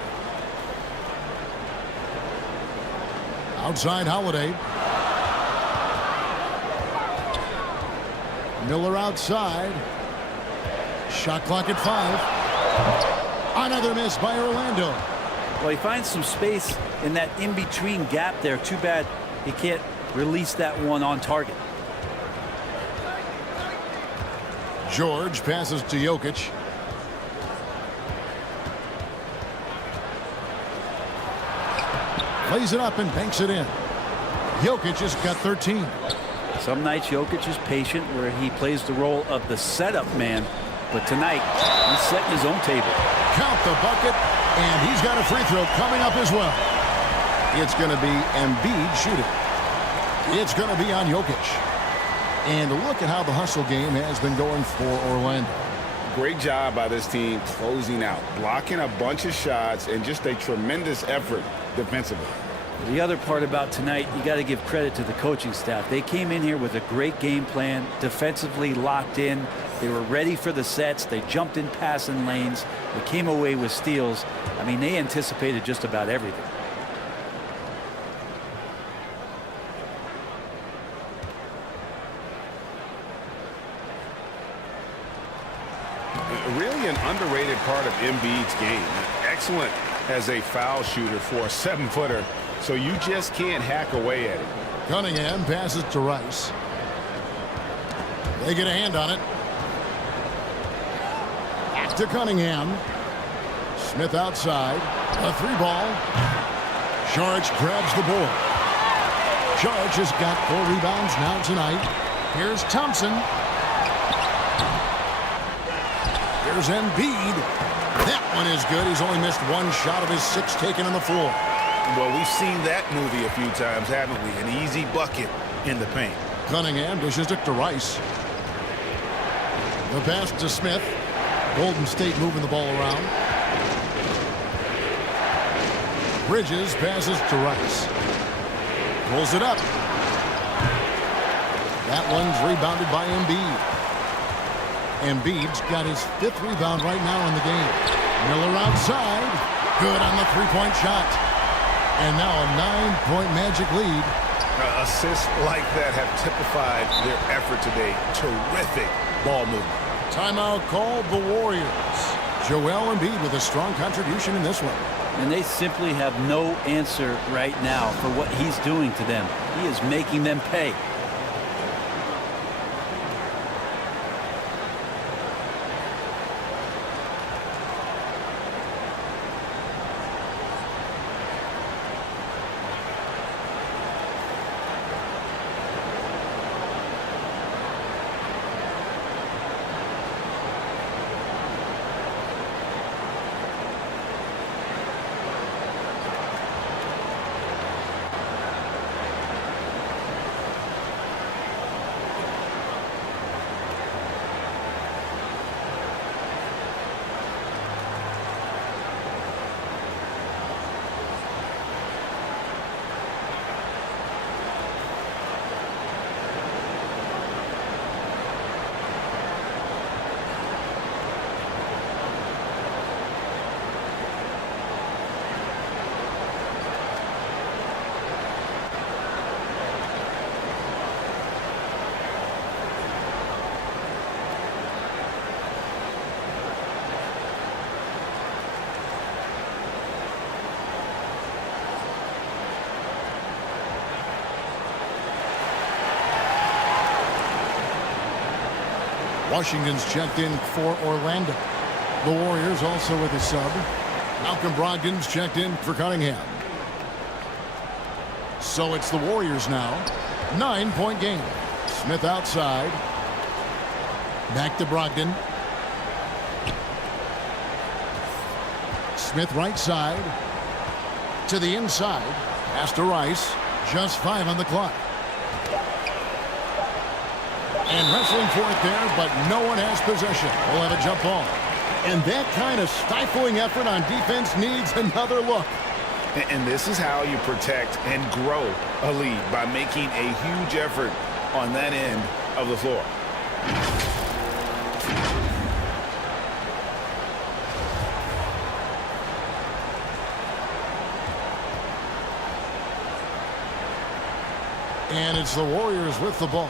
Outside Holiday. Miller outside. Shot clock at 5. Another miss by Orlando. Well, he finds some space in that in-between gap there. Too bad he can't release that one on target. George passes to Jokic. Plays it up and banks it in. Jokic has got 13. Some nights Jokic is patient where he plays the role of the setup man. But tonight, he's setting his own table. Count the bucket, and he's got a free throw coming up as well. It's going to be Embiid shooting. It's going to be on Jokic. And look at how the hustle game has been going for Orlando. Great job by this team closing out, blocking a bunch of shots, and just a tremendous effort defensively. The other part about tonight, you got to give credit to the coaching staff. They came in here with a great game plan, defensively locked in. They were ready for the sets. They jumped in passing lanes. They came away with steals. I mean, they anticipated just about everything. Really an underrated part of Embiid's game. Excellent as a foul shooter for a 7-footer, so you just can't hack away at it. Cunningham passes to Rice. They get a hand on it. Back to Cunningham. Smith outside. A 3-ball. Saric grabs the board. Saric has got 4 rebounds now tonight. Here's Thompson. Here's Embiid. That one is good. He's only missed 1 shot of his 6 taken on the floor. Well, we've seen that movie a few times, haven't we? An easy bucket in the paint. Cunningham dishes it to Rice. The pass to Smith. Golden State moving the ball around. Bridges passes to Rice. Pulls it up. That one's rebounded by Embiid. Embiid's got his 5th rebound right now in the game. Miller outside. Good on the 3-point shot. And now a 9-point Magic lead. Assists like that have typified their effort today. Terrific ball movement. Timeout called the Warriors. Joel Embiid with a strong contribution in this one. And they simply have no answer right now for what he's doing to them. He is making them pay. Washington's checked in for Orlando. The Warriors also with a sub. Malcolm Brogdon's checked in for Cunningham. So it's the Warriors now. 9-point game. Smith outside. Back to Brogdon. Smith right side. To the inside. Pass to Rice. Just 5 on the clock. And wrestling for it there, but no one has possession. We'll have a jump ball. And that kind of stifling effort on defense needs another look. And this is how you protect and grow a lead, by making a huge effort on that end of the floor. And it's the Warriors with the ball.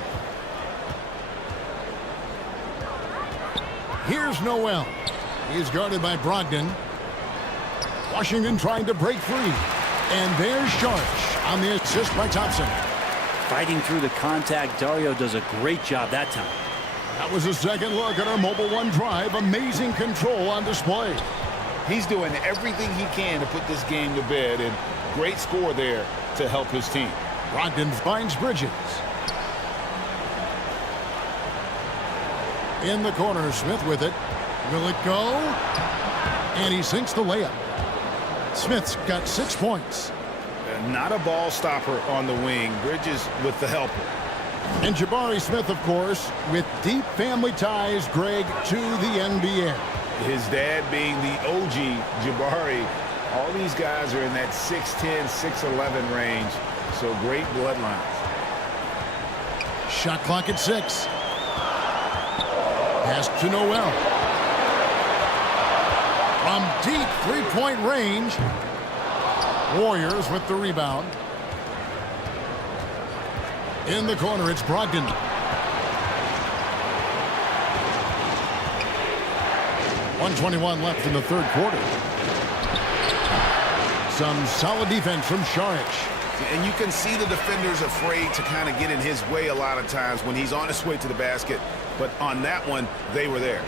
Here's Noel. He's guarded by Brogdon. Washington trying to break free. And there's Sharch on the assist by Thompson. Fighting through the contact, Dario does a great job that time. That was a second look at our Mobile One drive. Amazing control on display. He's doing everything he can to put this game to bed, and great score there to help his team. Brogdon finds Bridges. In the corner, Smith with it. Will it go? And he sinks the layup. Smith's got 6 points. Not a ball stopper on the wing. Bridges with the helper. And Jabari Smith, of course, with deep family ties, Greg, to the NBA. His dad being the OG Jabari. All these guys are in that 6'10", 6'11" range. So great bloodlines. Shot clock at 6. Pass to Noel. From deep three-point range. Warriors with the rebound. In the corner, it's Brogdon. .121 left in the third quarter. Some solid defense from Saric. And you can see the defenders afraid to kind of get in his way a lot of times when he's on his way to the basket. But on that one, they were there.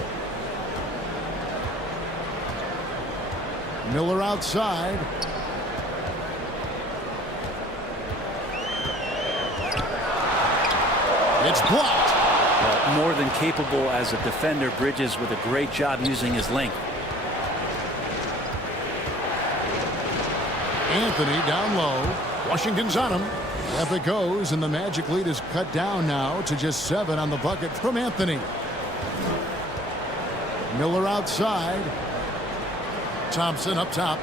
Miller outside. It's blocked. Well, more than capable as a defender, Bridges with a great job using his length. Anthony down low. Washington's on him. Up it goes, and the Magic lead is cut down now to just 7 on the bucket from Anthony. Miller outside. Thompson up top.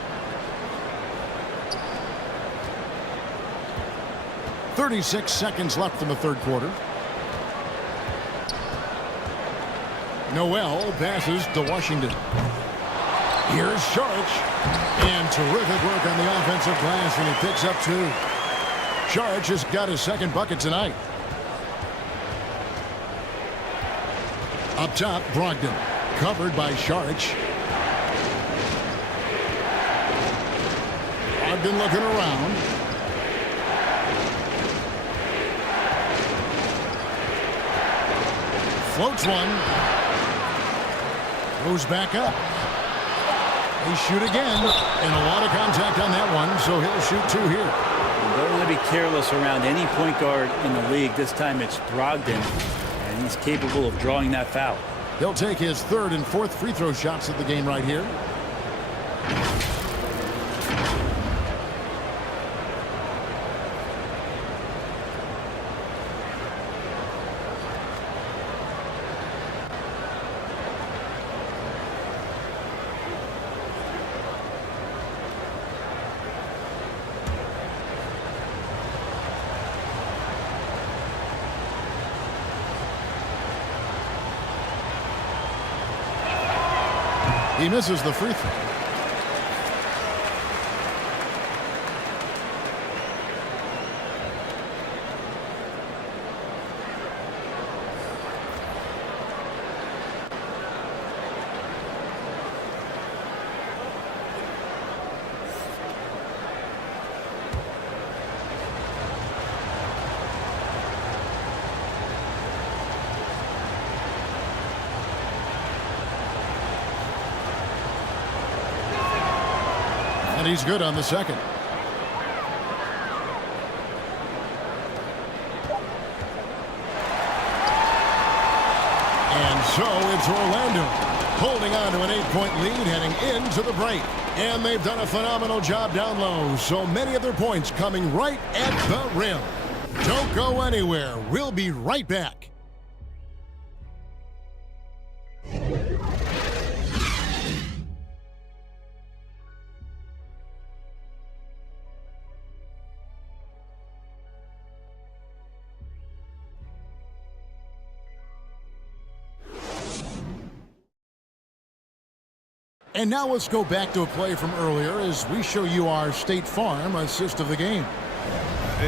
36 seconds left in the third quarter. Noel passes to Washington. Here's Saric. And terrific work on the offensive glass, and he picks up 2. Saric has got his second bucket tonight. Up top, Brogdon. Covered by Saric. Brogdon looking around. Floats one. Goes back up. They shoot again, and a lot of contact on that one, so he'll shoot 2 here. They're going to be careless around any point guard in the league. This time it's Brogdon, and he's capable of drawing that foul. He'll take his 3rd and 4th free throw shots of the game right here. He misses the free throw. And he's good on the second. And so it's Orlando holding on to an 8-point lead heading into the break. And they've done a phenomenal job down low. So many of their points coming right at the rim. Don't go anywhere. We'll be right back. And now let's go back to a play from earlier as we show you our State Farm assist of the game.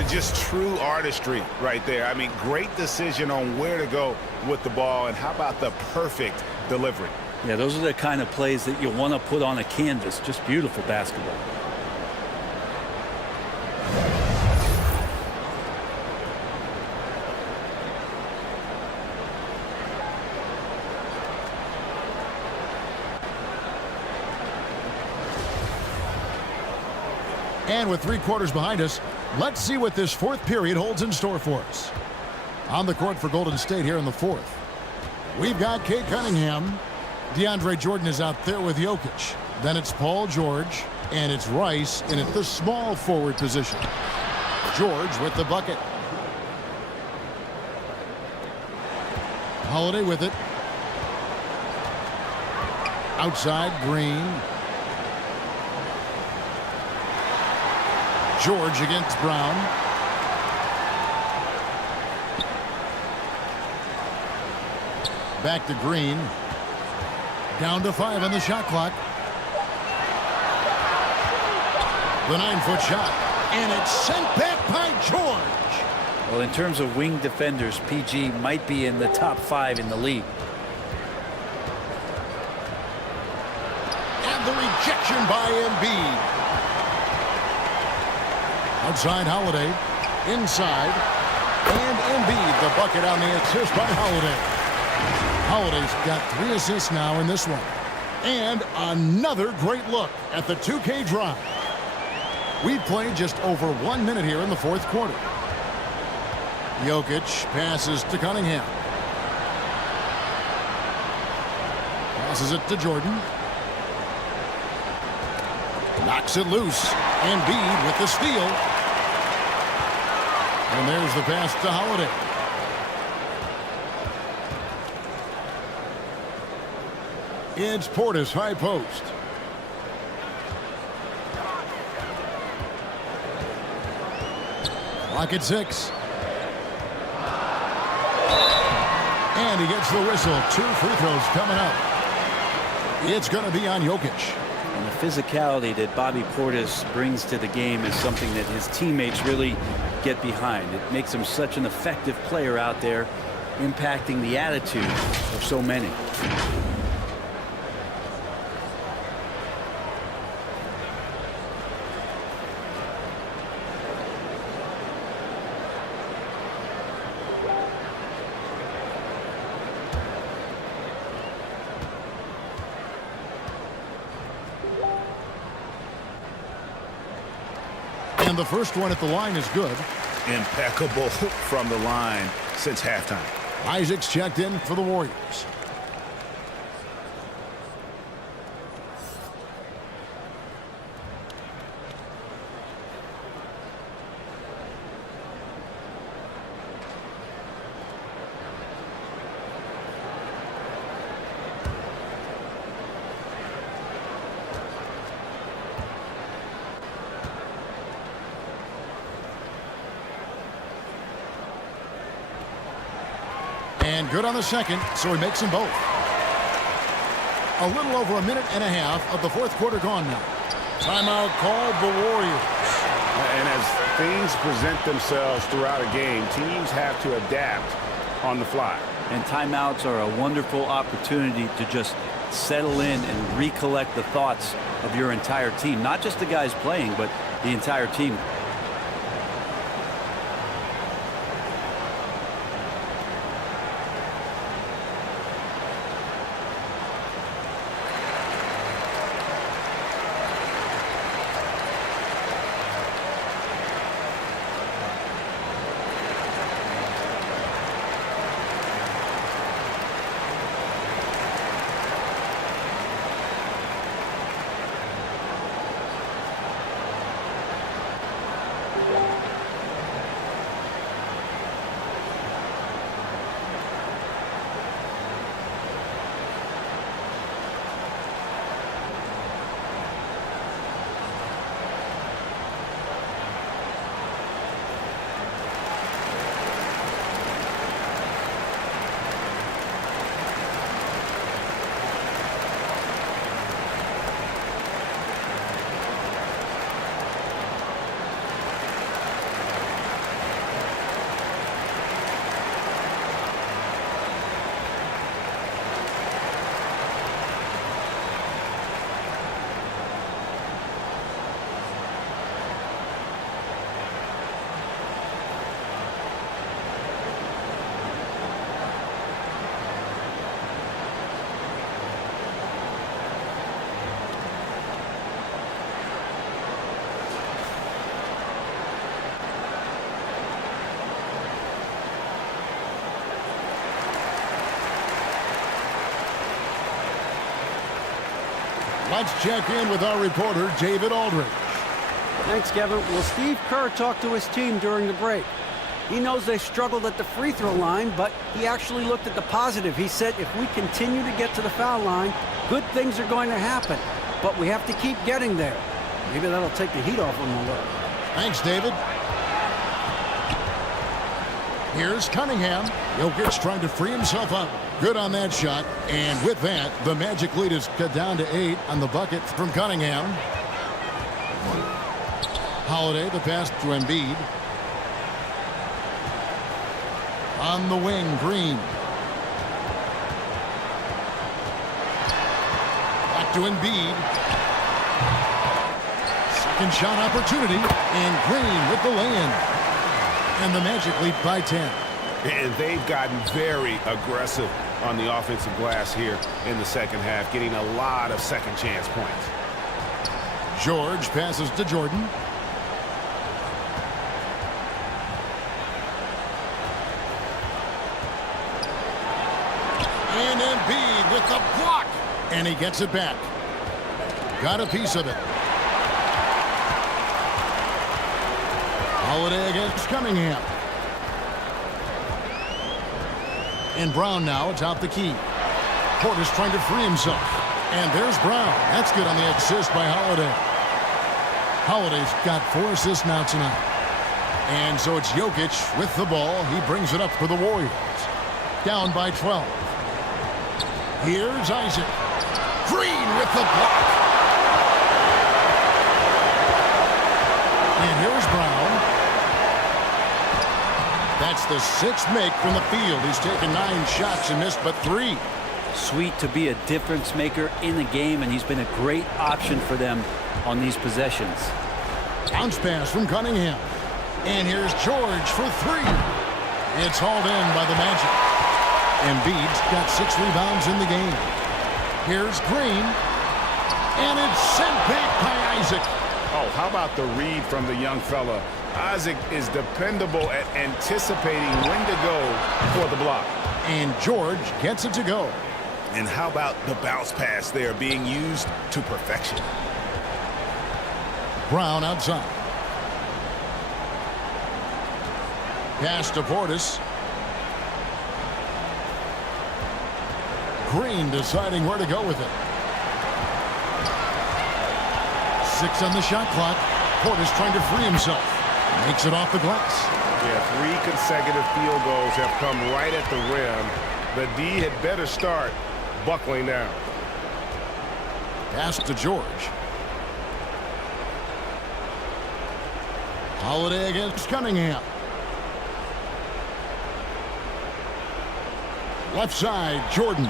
Just true artistry right there. I mean, great decision on where to go with the ball, and how about the perfect delivery? Yeah, those are the kind of plays that you want to put on a canvas. Just beautiful basketball. And with 3 quarters behind us, let's see what this fourth period holds in store for us. On the court for Golden State here in the fourth, we've got Cade Cunningham. DeAndre Jordan is out there with Jokic. Then it's Paul George, and it's Rice in at the small forward position. George with the bucket. Holiday with it. Outside, Green. George against Brown. Back to Green. Down to 5 on the shot clock. The 9-foot shot. And it's sent back by George. Well, in terms of wing defenders, PG might be in the top 5 in the league. And the rejection by Embiid. Outside Holiday, inside, and Embiid the bucket on the assist by Holiday. Holiday's got 3 assists now in this one. And another great look at the 2K drive. We've played just over 1 minute here in the fourth quarter. Jokic passes to Cunningham. Passes it to Jordan. Knocks it loose. Embiid with the steal. And there's the pass to Holiday. It's Portis high post. Clock at 6. And he gets the whistle. 2 free throws coming up. It's going to be on Jokic. And the physicality that Bobby Portis brings to the game is something that his teammates really get behind. It makes him such an effective player out there, impacting the attitude of so many. And the first one at the line is good. Impeccable from the line since halftime. Isaac's checked in for the Warriors. And good on the second, so he makes them both. A little over a minute and a half of the fourth quarter gone now. Timeout called the Warriors. And as things present themselves throughout a game, teams have to adapt on the fly. And timeouts are a wonderful opportunity to just settle in and recollect the thoughts of your entire team. Not just the guys playing, but the entire team. Let's check in with our reporter, David Aldridge. Thanks, Kevin. Well, Steve Kerr talked to his team during the break. He knows they struggled at the free throw line, but he actually looked at the positive. He said, if we continue to get to the foul line, good things are going to happen. But we have to keep getting there. Maybe that'll take the heat off them a little. Thanks, David. Here's Cunningham. Jokic trying to free himself up. Good on that shot. And with that, the Magic lead is cut down to 8 on the bucket from Cunningham. Holiday, the pass to Embiid. On the wing, Green. Back to Embiid. Second shot opportunity, and Green with the lay-in. And the Magic lead by 10. And they've gotten very aggressive on the offensive glass here in the second half, getting a lot of second chance points. George passes to Jordan. And Embiid with the block. And he gets it back. Got a piece of it. Holiday against Cunningham. And Brown now atop the key. Portis trying to free himself. And there's Brown. That's good on the assist by Holiday. Holiday's got 4 assists now tonight. And so it's Jokic with the ball. He brings it up for the Warriors. Down by 12. Here's Isaac. Green with the block. And here's Brown. That's the 6th make from the field. He's taken 9 shots and missed but 3. Sweet to be a difference maker in the game, and he's been a great option for them on these possessions. Bounce pass from Cunningham. And here's George for 3. It's hauled in by the Magic. Embiid's got 6 rebounds in the game. Here's Green. And it's sent back by Isaac. Oh, how about the read from the young fella? Isaac is dependable at anticipating when to go for the block. And George gets it to go. And how about the bounce pass there being used to perfection? Brown outside. Pass to Portis. Green deciding where to go with it. 6 on the shot clock. Portis trying to free himself. Makes it off the glass. Yeah, 3 consecutive field goals have come right at the rim. The D had better start buckling down. Pass to George. Holiday against Cunningham. Left side, Jordan.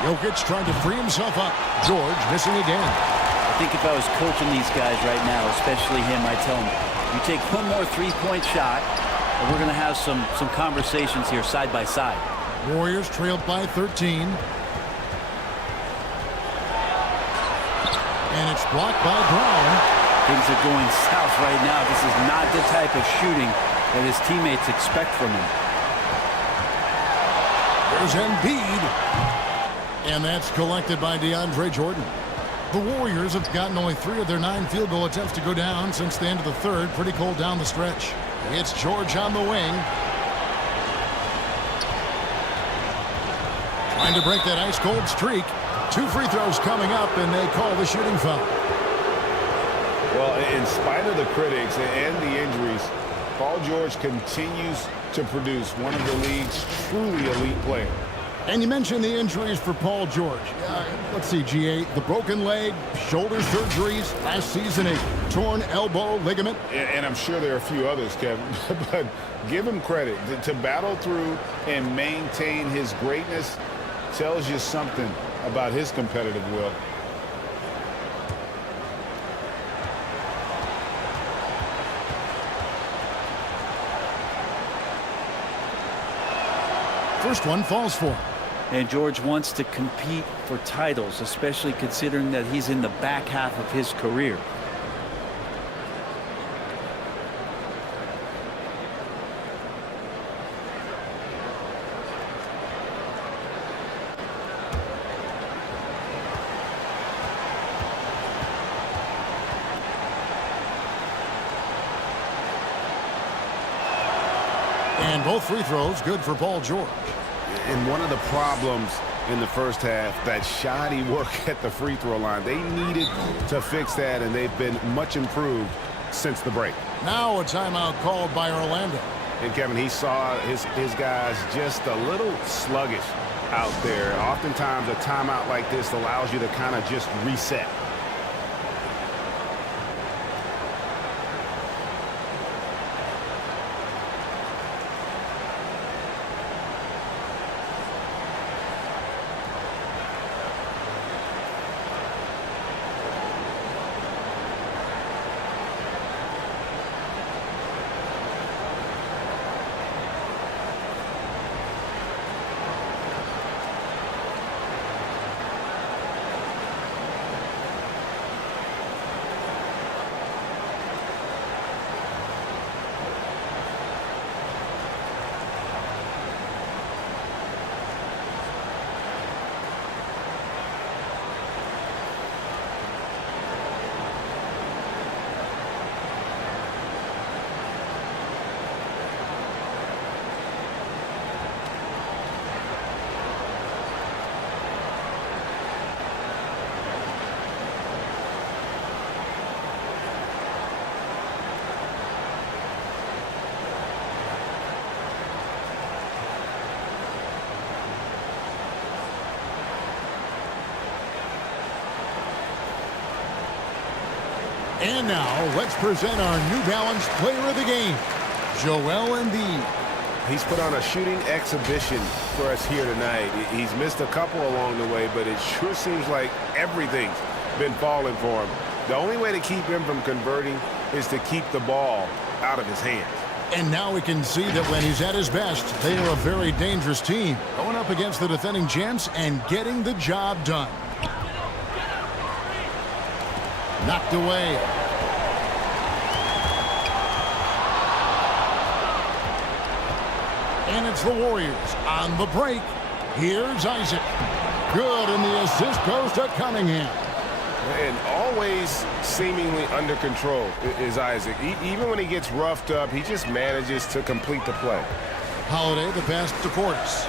Jokic trying to free himself up. George missing again. I think if I was coaching these guys right now, especially him, I'd tell him, you take one more 3-point shot, and we're going to have some conversations here side by side. Warriors trailed by 13. And it's blocked by Brown. Things are going south right now. This is not the type of shooting that his teammates expect from him. There's Embiid. And that's collected by DeAndre Jordan. The Warriors have gotten only 3 of their 9 field goal attempts to go down since the end of the third. Pretty cold down the stretch. It's George on the wing. Trying to break that ice-cold streak. 2 free throws coming up, and they call the shooting foul. Well, in spite of the critics and the injuries, Paul George continues to produce one of the league's truly elite players. And you mentioned the injuries for Paul George. Let's see, G8, the broken leg, shoulder surgeries, last season a torn elbow ligament. And I'm sure there are a few others, Kevin, but give him credit. To battle through and maintain his greatness tells you something about his competitive will. First one falls for him. And George wants to compete for titles, especially considering that he's in the back half of his career. And both free throws good for Paul George. And one of the problems in the first half, that shoddy work at the free throw line. They needed to fix that, and they've been much improved since the break. Now a timeout called by Orlando. And Kevin, he saw his guys just a little sluggish out there. Oftentimes a timeout like this allows you to kind of just reset. And now, let's present our New Balance Player of the Game, Joel Embiid. He's put on a shooting exhibition for us here tonight. He's missed a couple along the way, but it sure seems like everything's been falling for him. The only way to keep him from converting is to keep the ball out of his hands. And now we can see that when he's at his best, they are a very dangerous team, going up against the defending champs and getting the job done. Knocked away. And it's the Warriors on the break. Here's Isaac. Good, and the assist goes to Cunningham. And always seemingly under control is Isaac. Even when he gets roughed up, he just manages to complete the play. Holiday, the pass to Portis.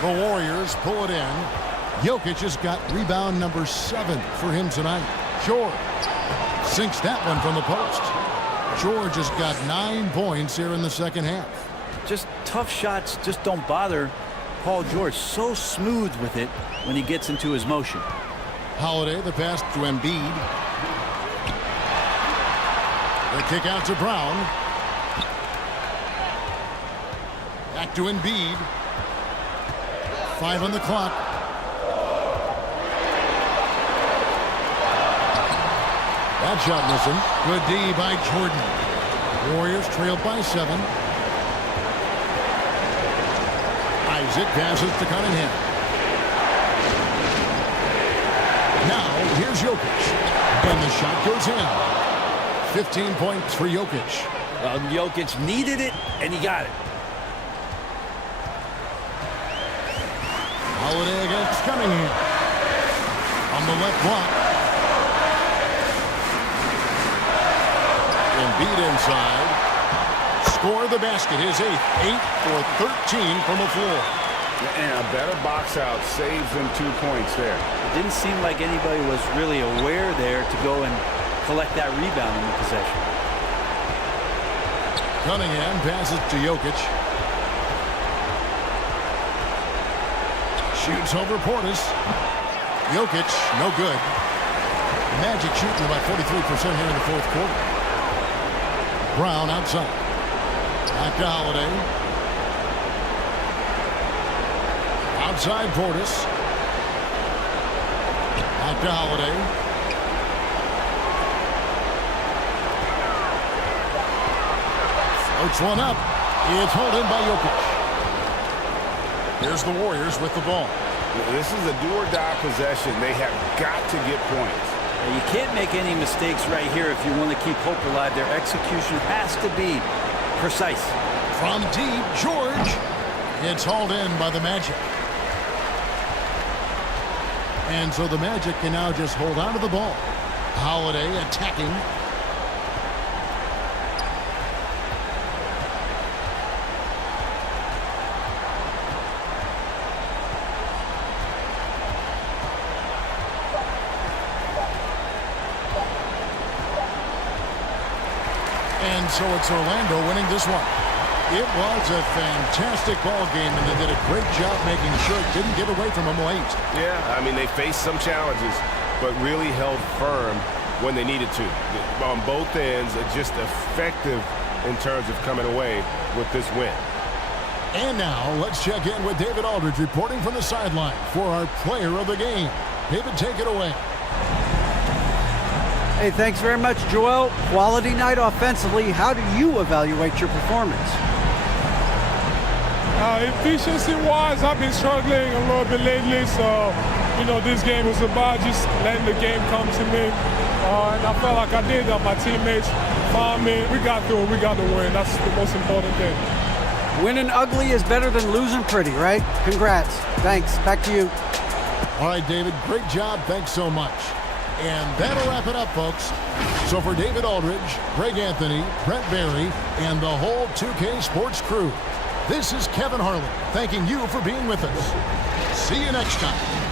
The Warriors pull it in. Jokic has got rebound number 7 for him tonight. George sinks that one from the post. George has got 9 points here in the second half. Just tough shots just don't bother Paul George. So smooth with it when he gets into his motion. Holiday, the pass to Embiid. The kick out to Brown. Back to Embiid. 5 on the clock. That shot missing. Good D by Jordan. Warriors trailed by 7. Isaac passes to Cunningham. Now here's Jokic. And the shot goes in. 15 points for Jokic. Well, Jokic needed it, and he got it. Holiday against Cunningham. On the left block. Embiid inside. Score the basket. His 8th. 8 for 13 from the floor. And a better box out saves them 2 points there. It didn't seem like anybody was really aware there to go and collect that rebound in the possession. Cunningham passes to Jokic. Shoots over Portis. Jokic, no good. Magic shooting about 43% here in the fourth quarter. Brown outside. Back to Holiday. Outside Portis. Back to Holiday. Floats one up. It's hauled in by Jokic. Here's the Warriors with the ball. This is a do-or-die possession. They have got to get points. You can't make any mistakes right here if you want to keep hope alive. Their execution has to be precise. From deep, George. It's hauled in by the Magic. And so the Magic can now just hold on to the ball. Holiday attacking. so it's Orlando winning this one. It was a fantastic ball game, and they did a great job making sure it didn't get away from them late. Yeah, I mean, they faced some challenges, but really held firm when they needed to. On both ends, just effective in terms of coming away with this win. And now, let's check in with David Aldridge reporting from the sideline for our player of the game. David, take it away. Hey, thanks very much, Joel. Quality night offensively. How do you evaluate your performance? Efficiency-wise, I've been struggling a little bit lately, so, this game was about just letting the game come to me. And I felt like I did that. My teammates found me. We got through it. We got the win. That's the most important thing. Winning ugly is better than losing pretty, right? Congrats. Thanks. Back to you. All right, David, great job. Thanks so much. And that'll wrap it up, folks. So for David Aldridge, Greg Anthony, Brent Barry, and the whole 2K Sports crew, this is Kevin Harlan thanking you for being with us. See you next time.